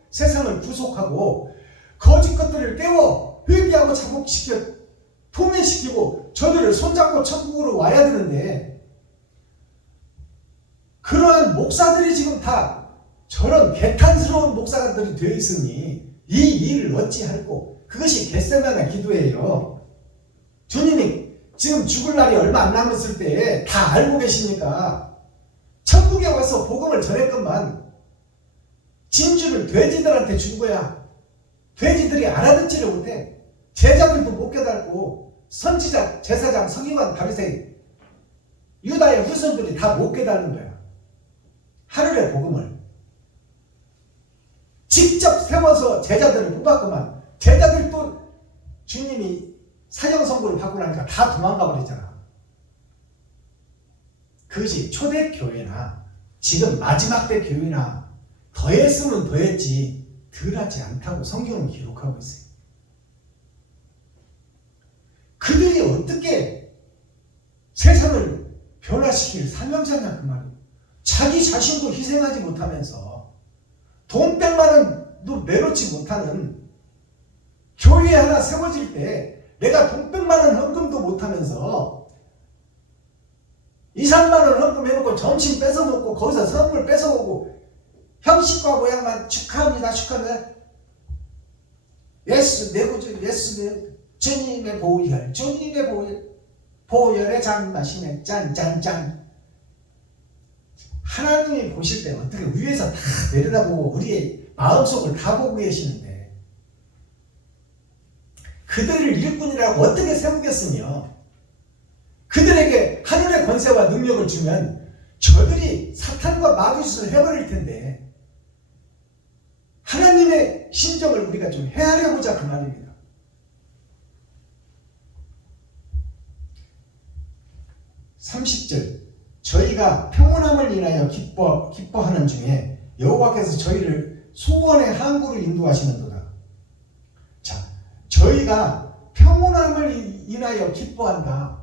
세상을 구속하고 거짓 것들을 깨워 회개하고 자복시켜 통일시키고 저들을 손잡고 천국으로 와야 되는데 그러한 목사들이 지금 다 저런 개탄스러운 목사들이 되어 있으니 이 일을 어찌할꼬. 그것이 겟세마네 기도예요. 주님이 지금 죽을 날이 얼마 안 남았을 때 다 알고 계시니까 천국에 와서 복음을 전했건만 진주를 돼지들한테 준 거야. 돼지들이 알아듣지를 못해. 제자들도 못 깨닫고 선지자, 제사장, 서기관, 바리새인 유다의 후손들이 다 못 깨닫는 거야. 하늘의 복음을 직접 세워서 제자들을 뽑았구만. 제자들도 주님이 사형 선고를 받고 나니까 다 도망가 버렸잖아. 그것이 초대교회나 지금 마지막 때 교회나 더했으면 더했지 덜하지 않다고 성경은 기록하고 있어요. 그들이 어떻게 세상을 변화시킬 사명자냐 그 말이에요. 자기 자신도 희생하지 못하면서 돈 100만 원도 내놓지 못하는 교회 하나 세워질 때 내가 돈 100만 원 헌금도 못하면서 2, 3만 원 헌금해놓고 점심 뺏어먹고 거기서 선물 뺏어오고 형식과 모양만 축하합니다 축하합니다. 예수 내 구주 예수 주님의 보혈 주님의 보혈의 잔마시네 짠짠짠. 하나님이 보실 때 어떻게 위에서 다 내려다보고 우리의 마음속을 다 보고 계시는데 그들을 일꾼이라고 어떻게 세우겠으며 그들에게 하늘의 권세와 능력을 주면 저들이 사탄과 마귀짓을 해버릴 텐데 하나님의 심정을 우리가 좀 헤아려 보자 그 말입니다. (30절) 저희가 평온함을 인하여 기뻐하는 중에 여호와께서 저희를 소원의 항구로 인도하시는도다. 자, 저희가 평온함을 인하여 기뻐한다.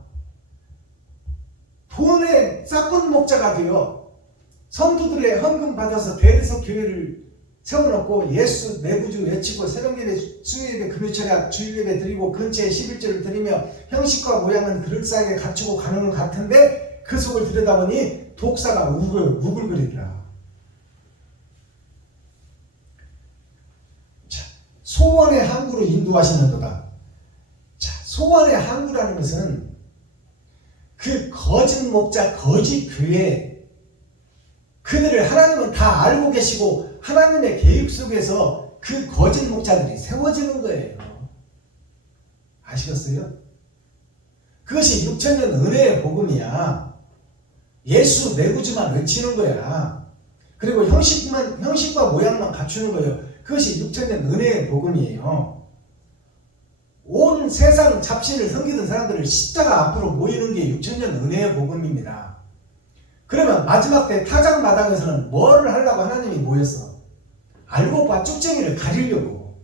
돈의 싹군 목자가 되어 성도들의 헌금 받아서 대리석 교회를 세워놓고 예수 내 구주 외치고 새벽예배, 수요예배, 금요철야, 주일예배 드리고 근처에 11절을 드리며 형식과 모양은 그럴싸하게 갖추고 가는 것 같은데 그 속을 들여다보니 독사가 우글우글거리더라. 자, 소원의 항구로 인도하시는도다. 자, 소원의 항구라는 것은 그 거짓 목자, 거짓 교회 그들을 하나님은 다 알고 계시고 하나님의 계획 속에서 그 거짓 목자들이 세워지는 거예요. 아시겠어요? 그것이 6,000년 은혜의 복음이야. 예수 내 구주만 외치는 거야. 그리고 형식과 모양만 갖추는 거예요. 그것이 6,000년 은혜의 복음이에요. 온 세상 잡신을 섬기던 사람들을 십자가 앞으로 모이는 게 6,000년 은혜의 복음입니다. 그러면 마지막 때 타작마당에서는 뭐를 하려고 하나님이 모였어? 알고 봐 쭉쟁이를 가리려고.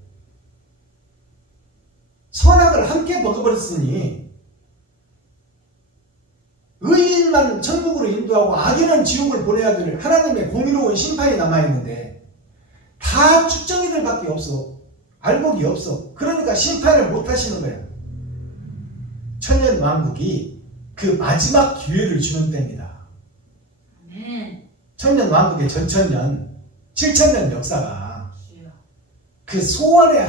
선악을 함께 먹어버렸으니 의인만 천국으로 인도하고 악인은 지옥을 보내야 될 하나님의 공의로운 심판이 남아있는데 다 쭉쟁이들밖에 없어. 알곡이 없어. 그러니까 심판을 못 하시는 거야. 천년왕국이 그 마지막 기회를 주는 때입니다. 아멘. 천년왕국의 전천년 7천년 역사가 주여. 그 소원의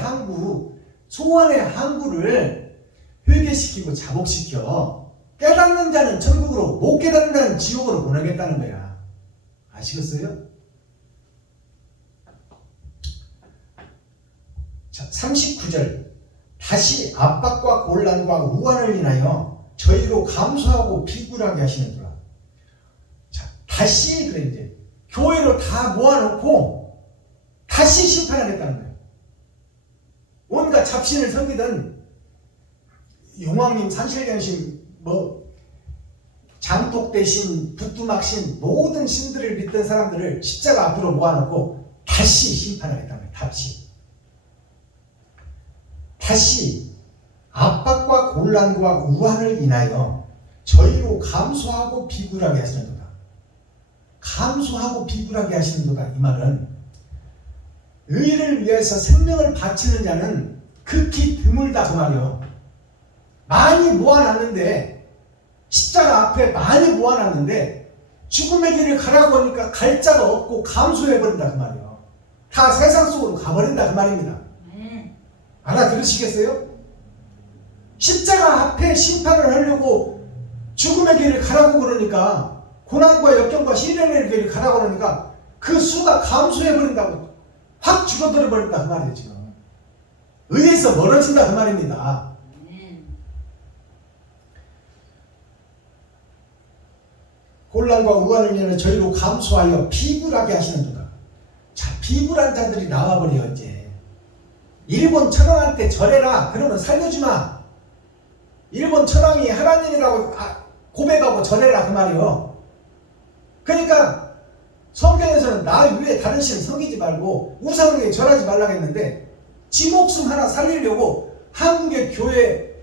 항구를 회개시키고 자복시켜 깨닫는 자는 천국으로, 못 깨닫는 자는 지옥으로 보내겠다는 거야. 아시겠어요? 자, 39절. 다시 압박과 곤란과 우환을 인하여 저희로 감수하고 비굴하게 하시는구나. 자, 다시 그래 이제 교회로 다 모아놓고 다시 심판하겠다는 거예요. 온갖 잡신을 섬기던 용왕님, 산실경신, 장독대신, 부뚜막신 모든 신들을 믿던 사람들을 십자가 앞으로 모아놓고 다시 심판하겠다는 거예요. 다시 압박과 곤란과 우환을 인하여 저희로 감수하고 비굴하게 하시는도다. 감수하고 비굴하게 하시는도다. 이 말은 의를 위해서 생명을 바치는 자는 극히 드물다 그 말이요. 많이 모아놨는데, 십자가 앞에 많이 모아놨는데 죽음의 길을 가라고 하니까 갈 자가 없고 감수해버린다 그 말이요. 다 세상 속으로 가버린다 그 말입니다. 알아들으시겠어요? 십자가 앞에 심판을 하려고 죽음의 길을 가라고 그러니까, 고난과 역경과 시련의 길을 가라고 그러니까 그 수가 감소해버린다고, 확 줄어들어 버린다 그 말이에요. 지금 의에서 멀어진다 그 말입니다. 곤란과 우환을 인해 저희로 감수하여 비굴하게 하시는도다. 자, 비굴한 자들이 나와버려. 이제 일본 천황한테 절해라 그러면 살려주마. 일본 천황이 하나님이라고 고백하고 절해라 그 말이요. 그러니까 성경에서는 나 위에 다른 신 섬기지 말고 우상에게 절하지 말라고 했는데 지 목숨 하나 살리려고 한국의 교회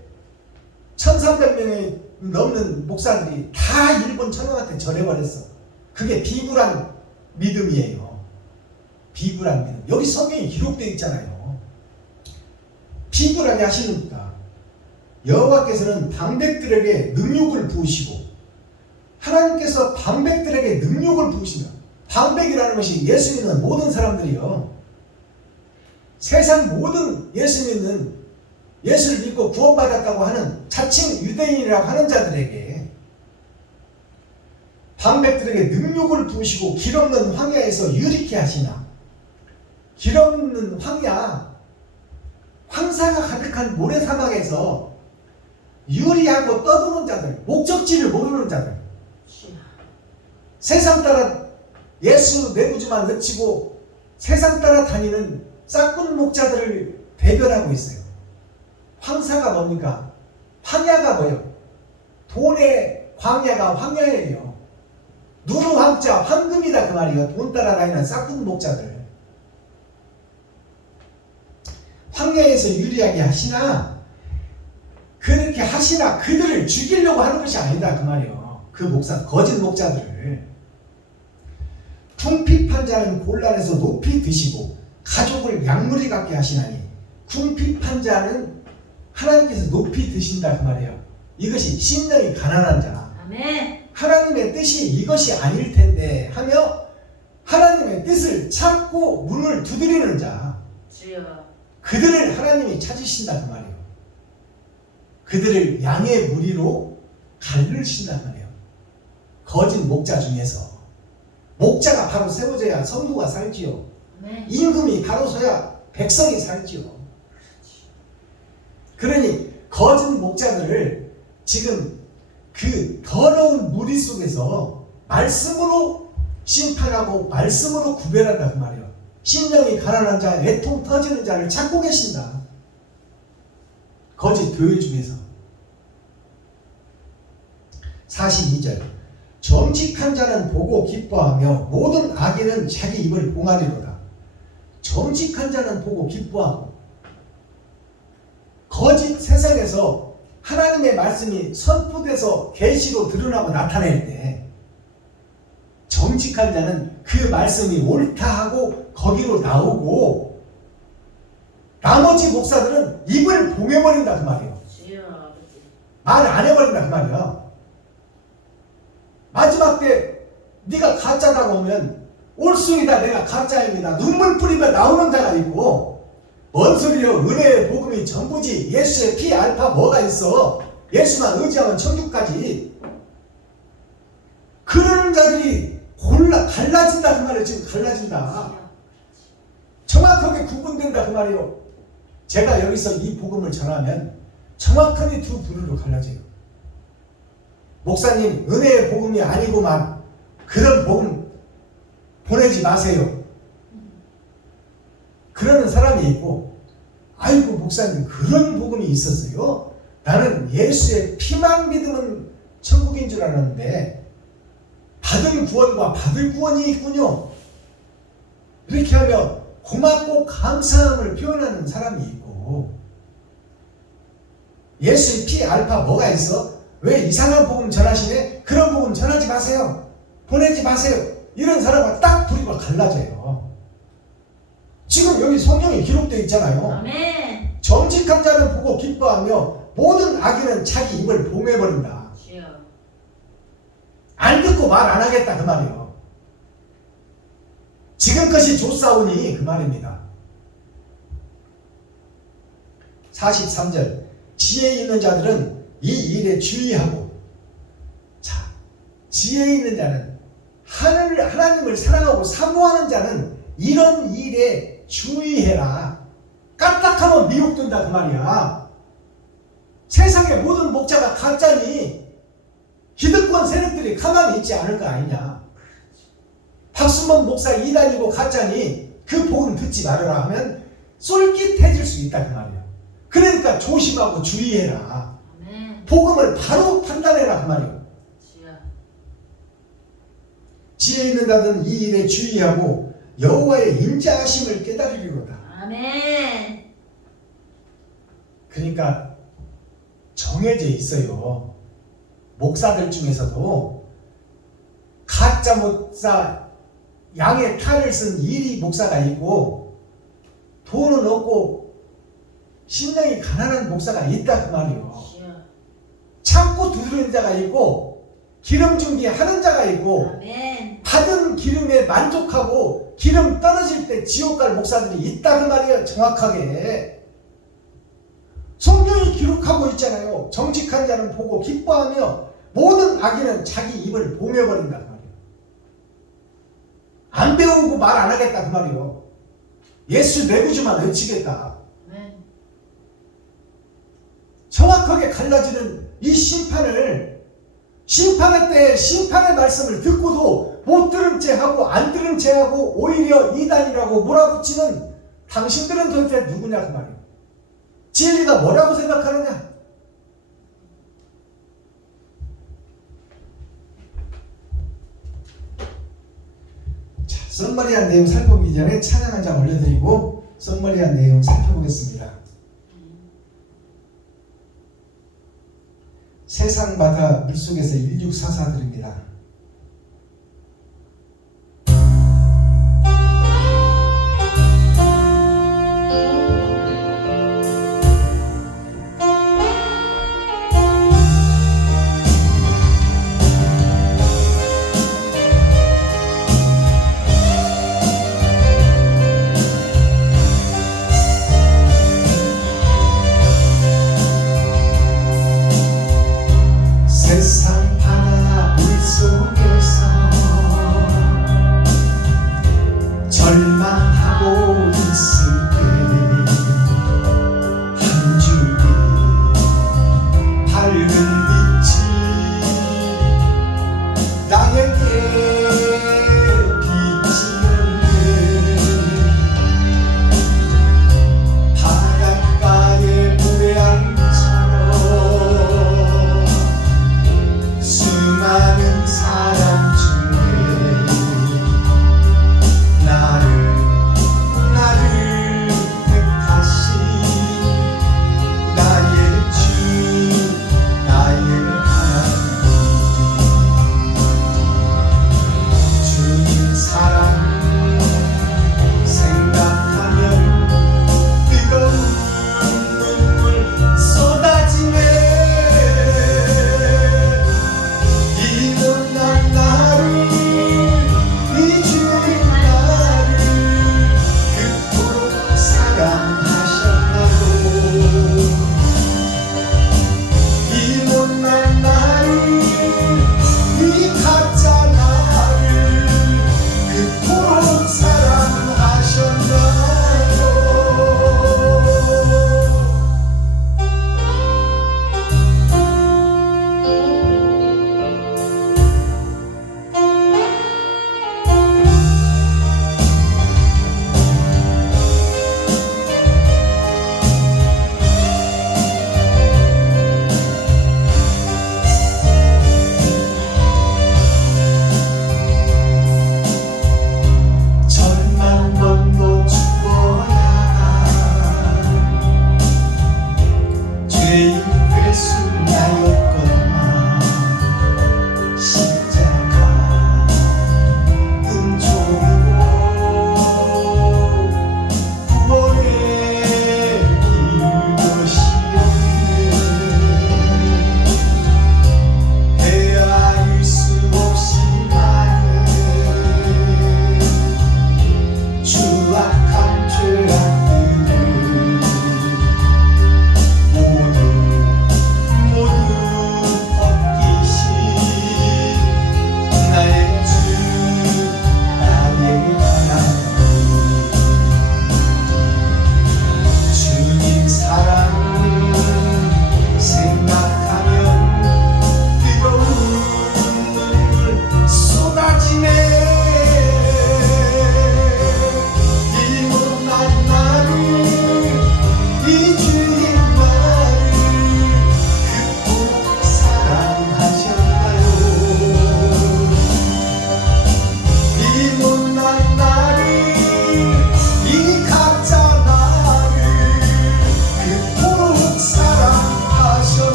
1300명이 넘는 목사들이 다 일본 천황한테 절해버렸어. 그게 비굴한 믿음이에요. 비굴한 믿음. 여기 성경에 기록되어 있잖아요. 비굴하게 하시는구나. 여호와께서는 방백들에게 능욕을 부으시고, 하나님께서 방백들에게 능욕을 부으신다. 방백이라는 것이 예수 믿는 모든 사람들이요, 세상 모든 예수 믿는, 예수를 믿고 구원받았다고 하는 자칭 유대인이라고 하는 자들에게 방백들에게 능욕을 부으시고 길없는 황야에서 유리케 하시나. 길없는 황야, 황사가 가득한 모래사막에서 유리하고 떠도는 자들, 목적지를 모르는 자들, 세상 따라 예수 내구주만 외치고 세상 따라 다니는 싹군 목자들을 대변하고 있어요. 황사가 뭡니까? 황야가 뭐예요? 돈의 광야가 황야예요. 누르황자 황금이다 그 말이에요. 돈 따라다니는 싹군 목자들. 황야에서 유리하게 하시나, 그렇게 하시나 그들을 죽이려고 하는 것이 아니다 그 말이에요. 그 목사, 거짓 목자들을. 궁핍한 자는 곤란해서 높이 드시고 가족을 양무리 갖게 하시나니, 궁핍한 자는 하나님께서 높이 드신다 그 말이에요. 이것이 심령이 가난한 자. 아멘. 하나님의 뜻이 이것이 아닐 텐데 하며 하나님의 뜻을 찾고 문을 두드리는 자, 주여. 그들을 하나님이 찾으신다 그 말이에요. 그들을 양의 무리로 가르신다 그 말이에요. 거짓 목자 중에서 목자가 바로 세워져야 성도가 살지요. 아멘. 임금이 바로 서야 백성이 살지요. 그러니 거짓 목자들을 지금 그 더러운 무리 속에서 말씀으로 심판하고 말씀으로 구별한다 그 말이에요. 심령이 가난한 자, 애통 터지는 자를 찾고 계신다. 거짓 교회 중에서. 42절. 정직한 자는 보고 기뻐하며 모든 악인은 자기 입을 봉하리로다. 정직한 자는 보고 기뻐하고, 거짓 세상에서 하나님의 말씀이 선포돼서 계시로 드러나고 나타낼 때 정직한 자는 그 말씀이 옳다 하고 거기로 나오고, 나머지 목사들은 입을 봉해버린다 그 말이에요. 주여 아버지. 말 안 해버린다 그 말이야. 마지막 때 네가 가짜다고 하면 옳습니다, 내가 가짜입니다, 눈물 뿌리며 나오는 자가 있고, 뭔 소리요, 은혜의 복음이 전부지, 예수의 피 알파 뭐가 있어, 예수만 의지하면 천국까지, 그러는 자들이 갈라진다 그 말이에요. 지금 갈라진다, 정확하게 구분된다 그 말이에요. 제가 여기서 이 복음을 전하면 정확하게 두 부류로 갈라져요. 목사님, 은혜의 복음이 아니고만 그런 복음 보내지 마세요, 그러는 사람이 있고, 아이고 목사님 그런 복음이 있었어요? 나는 예수의 피만 믿으면 천국인 줄 알았는데 받은 구원과 받을 구원이 있군요. 이렇게 하며 고맙고 감사함을 표현하는 사람이 있고, 예수의 피 알파 뭐가 있어? 왜 이상한 복음 전하시네? 그런 복음 전하지 마세요, 보내지 마세요, 이런 사람과 딱 부류가 갈라져요. 지금 여기 성경에 기록되어 있잖아요. 아멘. 정직한 자는 보고 기뻐하며 모든 악인은 자기 입을 봉해버린다. 주여. 안 듣고 말 안 하겠다 그 말이에요. 지금까지 좋사오니 그 말입니다. 43절, 지혜 있는 자들은 이 일에 주의하고. 자, 지혜 있는 자는, 하나님을 사랑하고 사모하는 자는 이런 일에 주의해라. 까딱하면 미혹된다 그 말이야. 세상의 모든 목자가 가짜니 기득권 세력들이 가만히 있지 않을 거 아니냐. 박순범 목사 이단이고 가짜니 그 복음 듣지 말아라 하면 쏠깃해질 수 있다 그 말이야. 그러니까 조심하고 주의해라. 아멘. 복음을 바로 판단해라 그 말이야. 주여. 지혜 있는 자들은 이 일에 주의하고 여호와의 인자하심을 깨달으리로다. 아멘. 그러니까 정해져 있어요. 목사들 중에서도 가짜 목사, 양의 탈을 쓴 이리 목사가 있고, 돈은 없고 심령이 가난한 목사가 있다 그 말이에요. 주여. 참고 두드리는 자가 있고, 기름 준비하는 자가 있고, 아멘. 받은 기름에 만족하고 기름 떨어질 때 지옥 갈 목사들이 있다 그 말이에요. 정확하게 성경이 기록하고 있잖아요. 정직한 자는 보고 기뻐하며 모든 악인은 자기 입을 봉해버린다 그 말이에요. 안 배우고 말 안 하겠다 그 말이에요. 예수 내 구주만 외치겠다. 아멘. 정확하게 갈라지는 이 심판의 때에 심판의 말씀을 듣고도 못 들은 채 하고 안 들은 채 하고 오히려 이단이라고 몰아붙이는 당신들은 도대체 누구냐 그 말이에요. 진리가 뭐라고 생각하느냐? 자, 썸머리한 내용 살펴보기 전에 찬양 한 장 올려드리고 썸머리한 내용 살펴보겠습니다. 세상 바다 물속에서 1644드립니다. 세상 바다 물속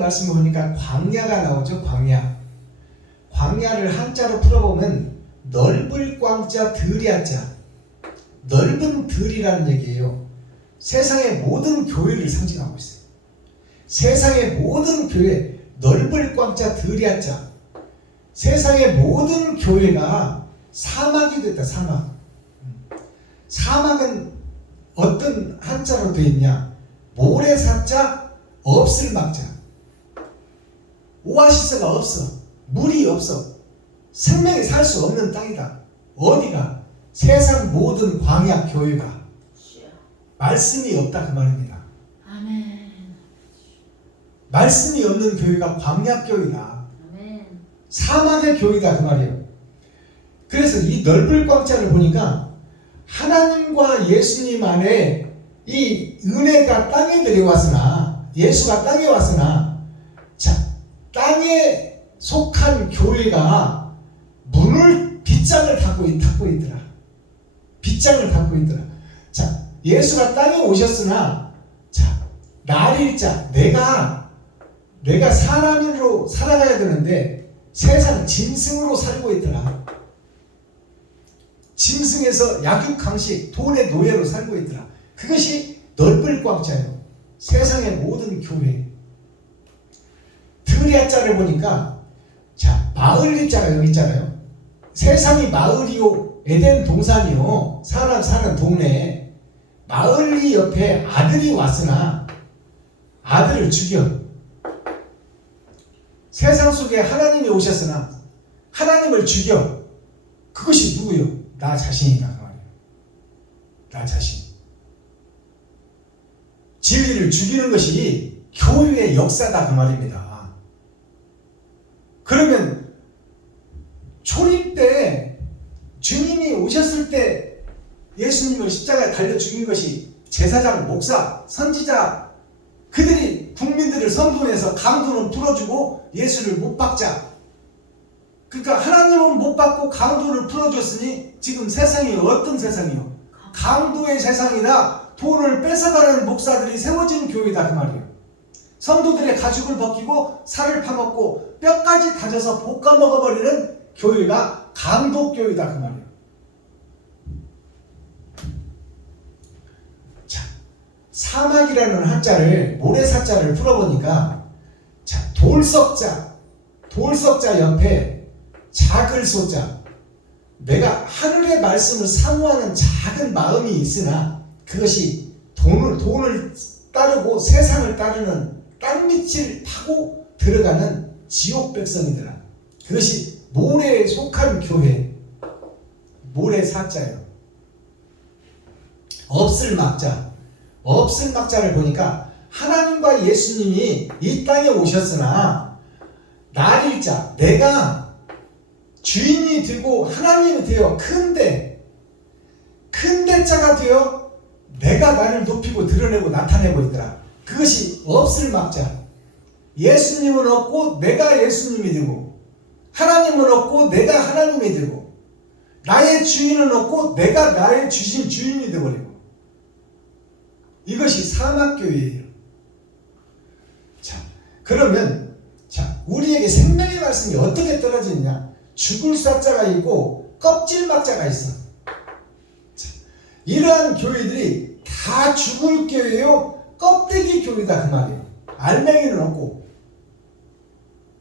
말씀을 보니까 광야가 나오죠. 광야를 한자로 풀어보면 넓을 광자 들야자, 넓은 들이라는 얘기예요. 세상의 모든 교회를 상징하고 있어요. 세상의 모든 교회, 넓을 광자 들야자, 세상의 모든 교회가 사막이 됐다. 사막은 어떤 한자로 되어 있냐? 모래사자, 없을 막자. 오아시스가 없어. 물이 없어. 생명이 살 수 없는 땅이다. 어디가? 세상 모든 광야 교회가 말씀이 없다 그 말입니다. 아멘. 말씀이 없는 교회가 광야 교회다. 아멘. 사막의 교회다 그 말이에요. 그래서 이 넓을 광자를 보니까 하나님과 예수님 안에 이 은혜가 땅에 내려왔으나, 예수가 땅에 왔으나, 자, 땅에 속한 교회가 빗장을 닫고 있더라. 빗장을 닫고 있더라. 자, 예수가 땅에 오셨으나, 자, 날일자, 내가 사람으로 살아가야 되는데 세상 짐승으로 살고 있더라. 짐승에서 약육강식, 돈의 노예로 살고 있더라. 그것이 넓을 광자예요. 세상의 모든 교회. 들야자를 보니까, 자, 마을일자가 여기 있잖아요. 세상이 마을이요, 에덴 동산이요, 사람 사는 동네에 마을리 옆에 아들이 왔으나 아들을 죽여. 세상 속에 하나님이 오셨으나 하나님을 죽여. 그것이 누구요? 나 자신이다 그 말이에요. 나 자신. 진리를 죽이는 것이 교회의 역사다 그 말입니다. 그러면 초림 때 주님이 오셨을 때 예수님을 십자가에 달려 죽인 것이 제사장, 목사, 선지자, 그들이 국민들을 선분해서 강도는 풀어주고 예수를 못 박자. 그러니까 하나님은 못 받고 강도를 풀어줬으니 지금 세상이 어떤 세상이요? 강도의 세상이나 돈을 뺏어가는 목사들이 세워진 교회다 그 말이에요. 성도들의 가죽을 벗기고 살을 파먹고 뼈까지 다져서 볶아 먹어버리는 교회가 강도교회다 그 말이에요. 자, 사막이라는 한자를, 모래사자를 풀어보니까, 자, 돌석자 옆에 작을 소자, 내가 하늘의 말씀을 사모하는 작은 마음이 있으나 그것이 돈을 따르고 세상을 따르는 땅밑을 파고 들어가는 지옥 백성이더라. 그것이 모래에 속한 교회, 모래사자예요. 없을 막자를 보니까 하나님과 예수님이 이 땅에 오셨으나 날일자, 내가 주인이 되고 하나님이 되어 큰 대자가 되어 내가 나를 높이고 드러내고 나타내고 있더라. 그것이 없을 막자. 예수님은 없고 내가 예수님이 되고, 하나님은 없고 내가 하나님이 되고, 나의 주인은 없고 내가 나의 주인이 되어버리고, 이것이 사막교회예요. 자, 그러면 자, 우리에게 생명의 말씀이 어떻게 떨어지느냐? 죽을 사자가 있고 껍질 막자가 있어. 자, 이러한 교회들이 다 죽을 교회요, 껍데기 교회다 그 말이에요. 알맹이는 없고,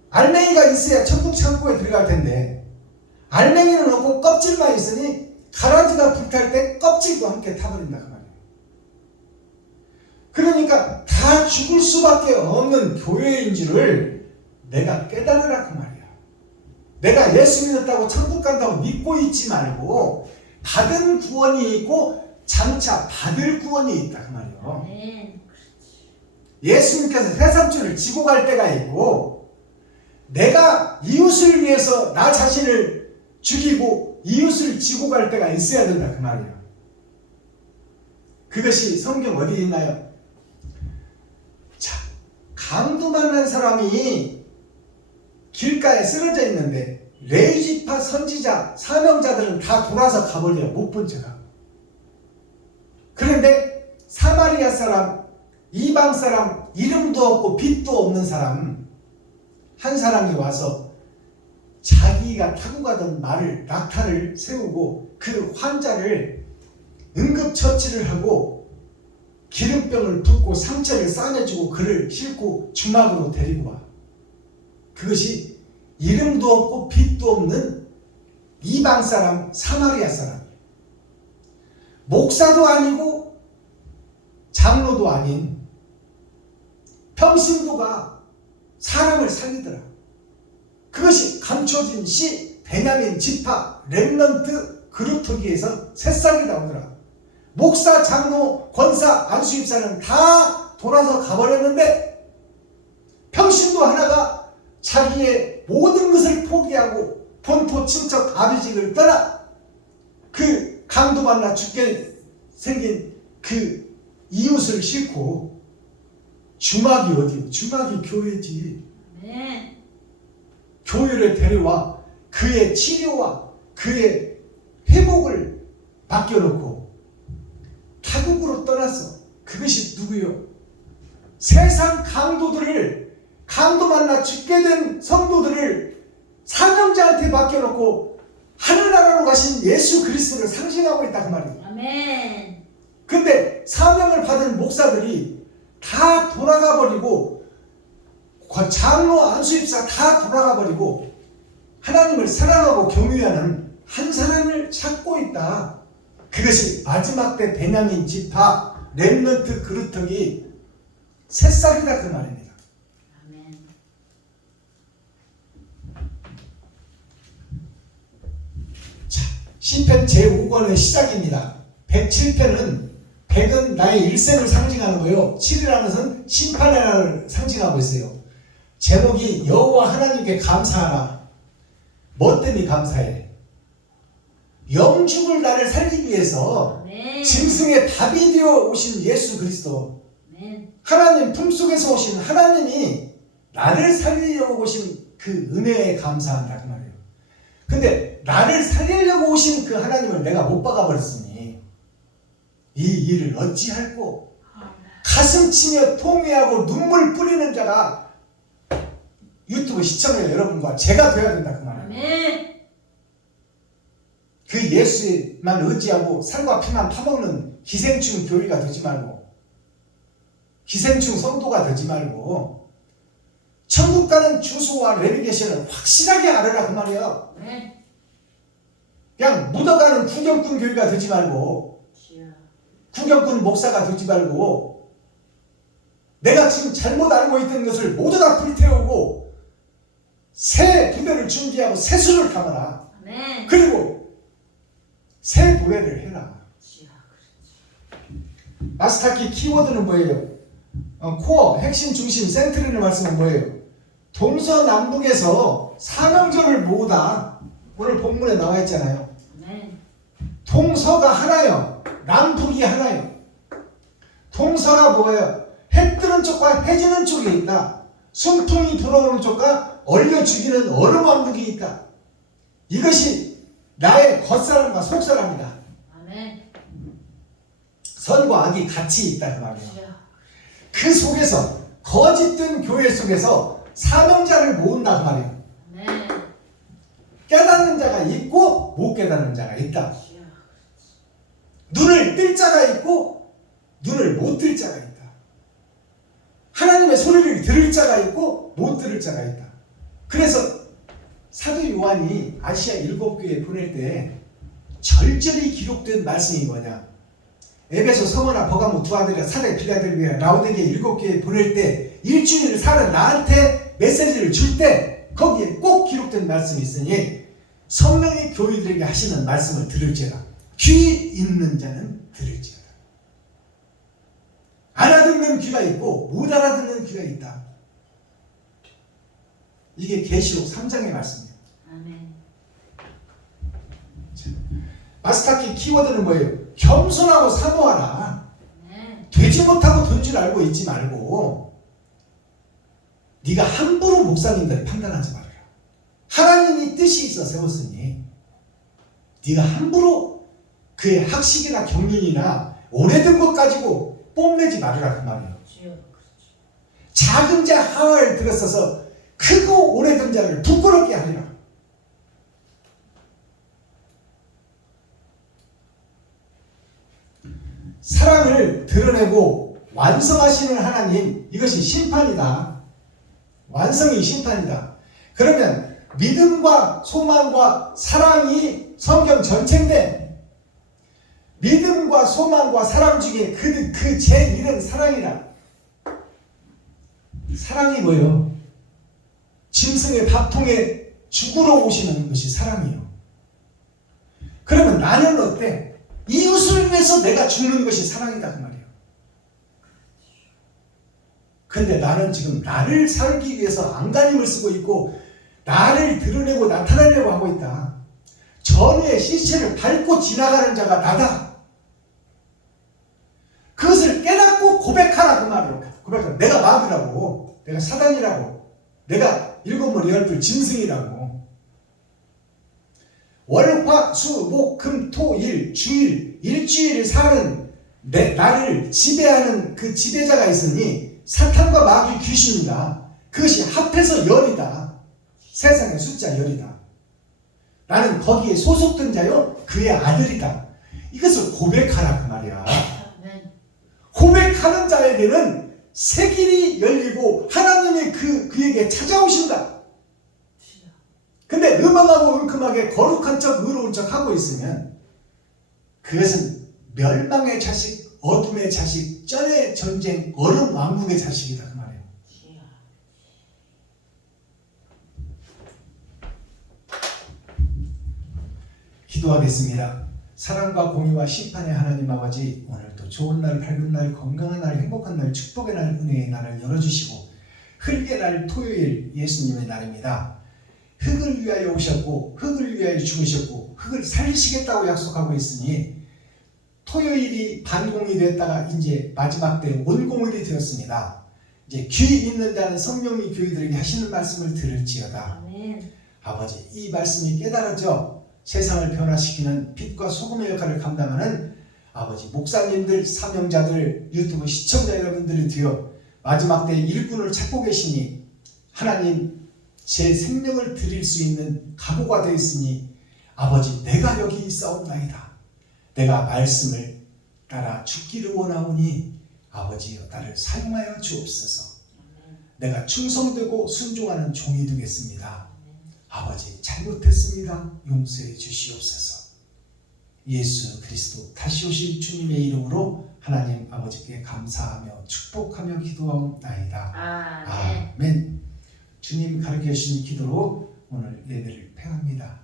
알맹이가 있어야 천국 창고에 들어갈 텐데 알맹이는 없고 껍질만 있으니 가라지가 불탈 때 껍질도 함께 타버린다 그 말이에요. 그러니까 다 죽을 수밖에 없는 교회인 줄을 내가 깨달으라 그 말이야. 내가 예수 믿었다고 천국 간다고 믿고 있지 말고 받은 구원이 있고 장차 받을 구원이 있다 그 말이에요. 아멘. 예수님께서 세상줄을 지고 갈 때가 있고, 내가 이웃을 위해서 나 자신을 죽이고 이웃을 지고 갈 때가 있어야 된다 그 말이에요. 그것이 성경 어디에 있나요? 자, 강도 만난 사람이 길가에 쓰러져 있는데 레위지파 선지자, 사명자들은 다 돌아서 가버려요. 못 본 척하고. 그런데 사마리아 사람, 이방 사람, 이름도 없고 빛도 없는 사람, 한 사람이 와서 자기가 타고 가던 말을 낙타를 세우고 그 환자를 응급처치를 하고 기름병을 붓고 상처를 싸매주고 그를 싣고 주막으로 데리고 와. 그것이 이름도 없고 빛도 없는 이방 사람, 사마리아 사람. 목사도 아니고 장로도 아닌 평신도가 사람을 살리더라. 그것이 감춰진 시 베냐민 지파 렘넌트 그루터기에서 새싹이 나오더라. 목사, 장로, 권사, 안수입사는 다 돌아서 가버렸는데 평신도 하나가 자기의 모든 것을 포기하고 본토 친척 아비직을 떠나 그 강도 만나 죽게 생긴 그 이웃을 싣고 주막이 어디요? 주막이 교회지. 아멘. 교회를 데려와 그의 치료와 그의 회복을 맡겨놓고 타국으로 떠났어. 그것이 누구요? 세상 강도 만나 죽게 된 성도들을 사명자한테 맡겨놓고 하늘나라로 가신 예수 그리스도를 상징하고 있다 그 말이에요. 아멘. 근데 사명을 받은 목사들이 다 돌아가 버리고 장로 안수입사 다 돌아가 버리고 하나님을 사랑하고 경외하는 한 사람을 찾고 있다. 그것이 마지막 때 베냐민 지파 렘넌트 그루터기 새싹이다 그 말입니다. 아멘. 자, 시편 제5권의 시작입니다. 107편은 100은 나의 일생을 상징하는 거요. 7이라는 것은 심판의 날을 상징하고 있어요. 제목이 여호와 하나님께 감사하라. 뭐 때문에 감사해? 영죽을 나를 살리기 위해서 아멘. 짐승의 답이 되어 오신 예수 그리스도, 아멘. 하나님 품속에서 오신 하나님이 나를 살리려고 오신 그 은혜에 감사한다 그 말이에요. 근데 나를 살리려고 오신 그 하나님을 내가 못 박아버렸으니 이 일을 어찌할꼬? 가슴 치며 통회하고 눈물 뿌리는 자가 유튜브 시청자 여러분과 제가 돼야 된다 그 말이에요. 아멘. 그 예수만 의지하고 살과 피만 파먹는 기생충 교회가 되지 말고 기생충 성도가 되지 말고 천국 가는 주소와 내비게이션을 확실하게 알아라 그 말이에요. 아멘. 그냥 묻어가는 구경꾼 교회가 되지 말고 주여. 구경꾼 목사가 되지 말고 내가 지금 잘못 알고 있던 것을 모두 다 불태우고 새 부대를 준비하고 새 수를 담아라. 아멘. 그리고 새 노래를 해라. 주여. 마스터키 키워드는 뭐예요? 코어, 핵심, 중심, 센트리는 말씀은 뭐예요? 동서남북에서 사명절을 모으다. 오늘 본문에 나와 있잖아요. 아멘. 동서가 하나요. 남북이 하나요. 동서가 뭐예요? 해 뜨는 쪽과 해 지는 쪽에 있다. 순풍이 불어오는 쪽과 얼려 죽이는 얼음왕국이 있다. 이것이 나의 겉사람과 속사람이다. 아멘. 선과 악이 같이 있다 그 말이에요. 주여. 그 속에서 거짓된 교회 속에서 사명자를 모은다 그 말이에요. 아멘. 깨닫는 자가 있고 못 깨닫는 자가 있다. 주여. 눈을 뜰 자가 있고 눈을 못 뜰 자가 있다. 하나님의 소리를 들을 자가 있고 못 들을 자가 있다. 그래서 사도 요한이 아시아 7교회 보낼 때 절절히 기록된 말씀이 뭐냐? 에베소, 서머나, 버가모, 두아드리아, 사대, 필라델비아, 라오디게아 7교회 보낼 때 일주일을 사는 나한테 메시지를 줄 때 거기에 꼭 기록된 말씀이 있으니 성령이 교회들에게 하시는 말씀을 들을지어다. 귀 있는 자는 들을지어다. 알아듣는 귀가 있고 못 알아듣는 귀가 있다. 이게 계시록 3장의 말씀이에요. 아멘. 마스터키 키워드는 뭐예요? 겸손하고 사모하라. 아멘. 되지 못하고 돈 줄 알고 있지 말고 네가 함부로 목사님들 판단하지 말아라. 하나님이 뜻이 있어 세웠으니 네가 함부로 그의 학식이나 경륜이나 오래된 것 가지고 뽐내지 말아라 그 말이에요. 주여. 작은 자 하와를 들었어서 크고 오래된 자를 부끄럽게 하리라. 사랑을 드러내고 완성하시는 하나님, 이것이 심판이다. 완성이 심판이다. 그러면 믿음과 소망과 사랑이 성경 전체인데, 믿음과 소망과 사랑 중에 그 제1은 사랑이라. 사랑이 뭐예요? 짐승의 밥통에 죽으러 오시는 것이 사랑이에요. 그러면 나는 어때? 이웃을 위해서 내가 죽는 것이 사랑이다 그 말이에요. 근데 나는 지금 나를 살기 위해서 안간힘을 쓰고 있고 나를 드러내고 나타내려고 하고 있다. 전우의 시체를 밟고 지나가는 자가 나다. 그것을 깨닫고 고백하라 그 말이에요. 고백하라. 내가 마귀라고, 내가 사단이라고, 내가 일곱머리 열둘 짐승이라고. 월, 화, 수, 목, 금, 토, 일, 주일, 일주일을 사는 나를 지배하는 그 지배자가 있으니 사탄과 마귀 귀신이다. 그것이 합해서 열이다. 세상의 숫자 열이다. 나는 거기에 소속된 자요 그의 아들이다. 이것을 고백하라 그 말이야. 아멘. 고백하는 자에게는 새 길이 열리고 하나님이 그에게 찾아오신다. 근데 음악하고 은큼하게 거룩한 척 의로운 척 하고 있으면 그것은 멸망의 자식, 어둠의 자식, 전의 전쟁, 얼음 왕국의 자식이다 그 말이에요. 기도하겠습니다. 사랑과 공의와 심판의 하나님 아버지, 오늘도 좋은 날, 밝은 날, 건강한 날, 행복한 날, 축복의 날, 은혜의 날을 열어주시고 흙의 날 토요일 예수님의 날입니다. 흙을 위하여 오셨고 흙을 위하여 죽으셨고 흙을 살리시겠다고 약속하고 있으니 토요일이 반공이 됐다가 이제 마지막 때 온공일이 되었습니다. 이제 귀 있는 자는 성령이 교회들에게 하시는 말씀을 들을지어다. 아멘. 아버지, 이 말씀이 깨달아져 세상을 변화시키는 빛과 소금의 역할을 감당하는 아버지 목사님들, 사명자들, 유튜브 시청자 여러분들이 되어 마지막 때 일꾼을 찾고 계시니 하나님 제 생명을 드릴 수 있는 각오가 되어 있으니 아버지 내가 여기 있사옵나이다. 내가 말씀을 따라 죽기를 원하오니 아버지여 나를 사용하여 주옵소서. 내가 충성되고 순종하는 종이 되겠습니다. 아버지 잘못했습니다. 용서해 주시옵소서. 예수 그리스도 다시 오실 주님의 이름으로 하나님 아버지께 감사하며 축복하며 기도하옵나이다. 아멘. 아멘. 주님 가르쳐 주신 기도로 오늘 예배를 폐합니다.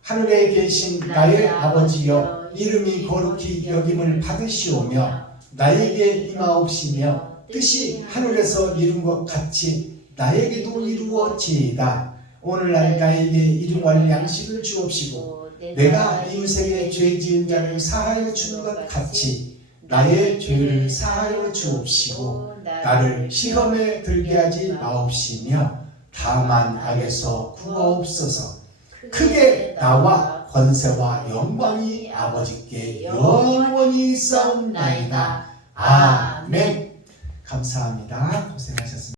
하늘에 계신 나의 아버지여, 이름이 거룩히 여김을 받으시오며 나에게 임하옵시며 뜻이 하늘에서 이룬 것 같이 나에게도 이루어지이다. 오늘날 나에게 일용할 양식을 주옵시고 내가 이웃에게 죄 지은 자를 사하여 주는 것 같이 나의 죄를 사하여 주옵시고 나를 시험에 들게 하지 마옵시며 다만 악에서 구하옵소서. 크게 나와 권세와 영광이 아버지께 영원히 있사옵나이다. 아멘. 감사합니다. 고생하셨습니다.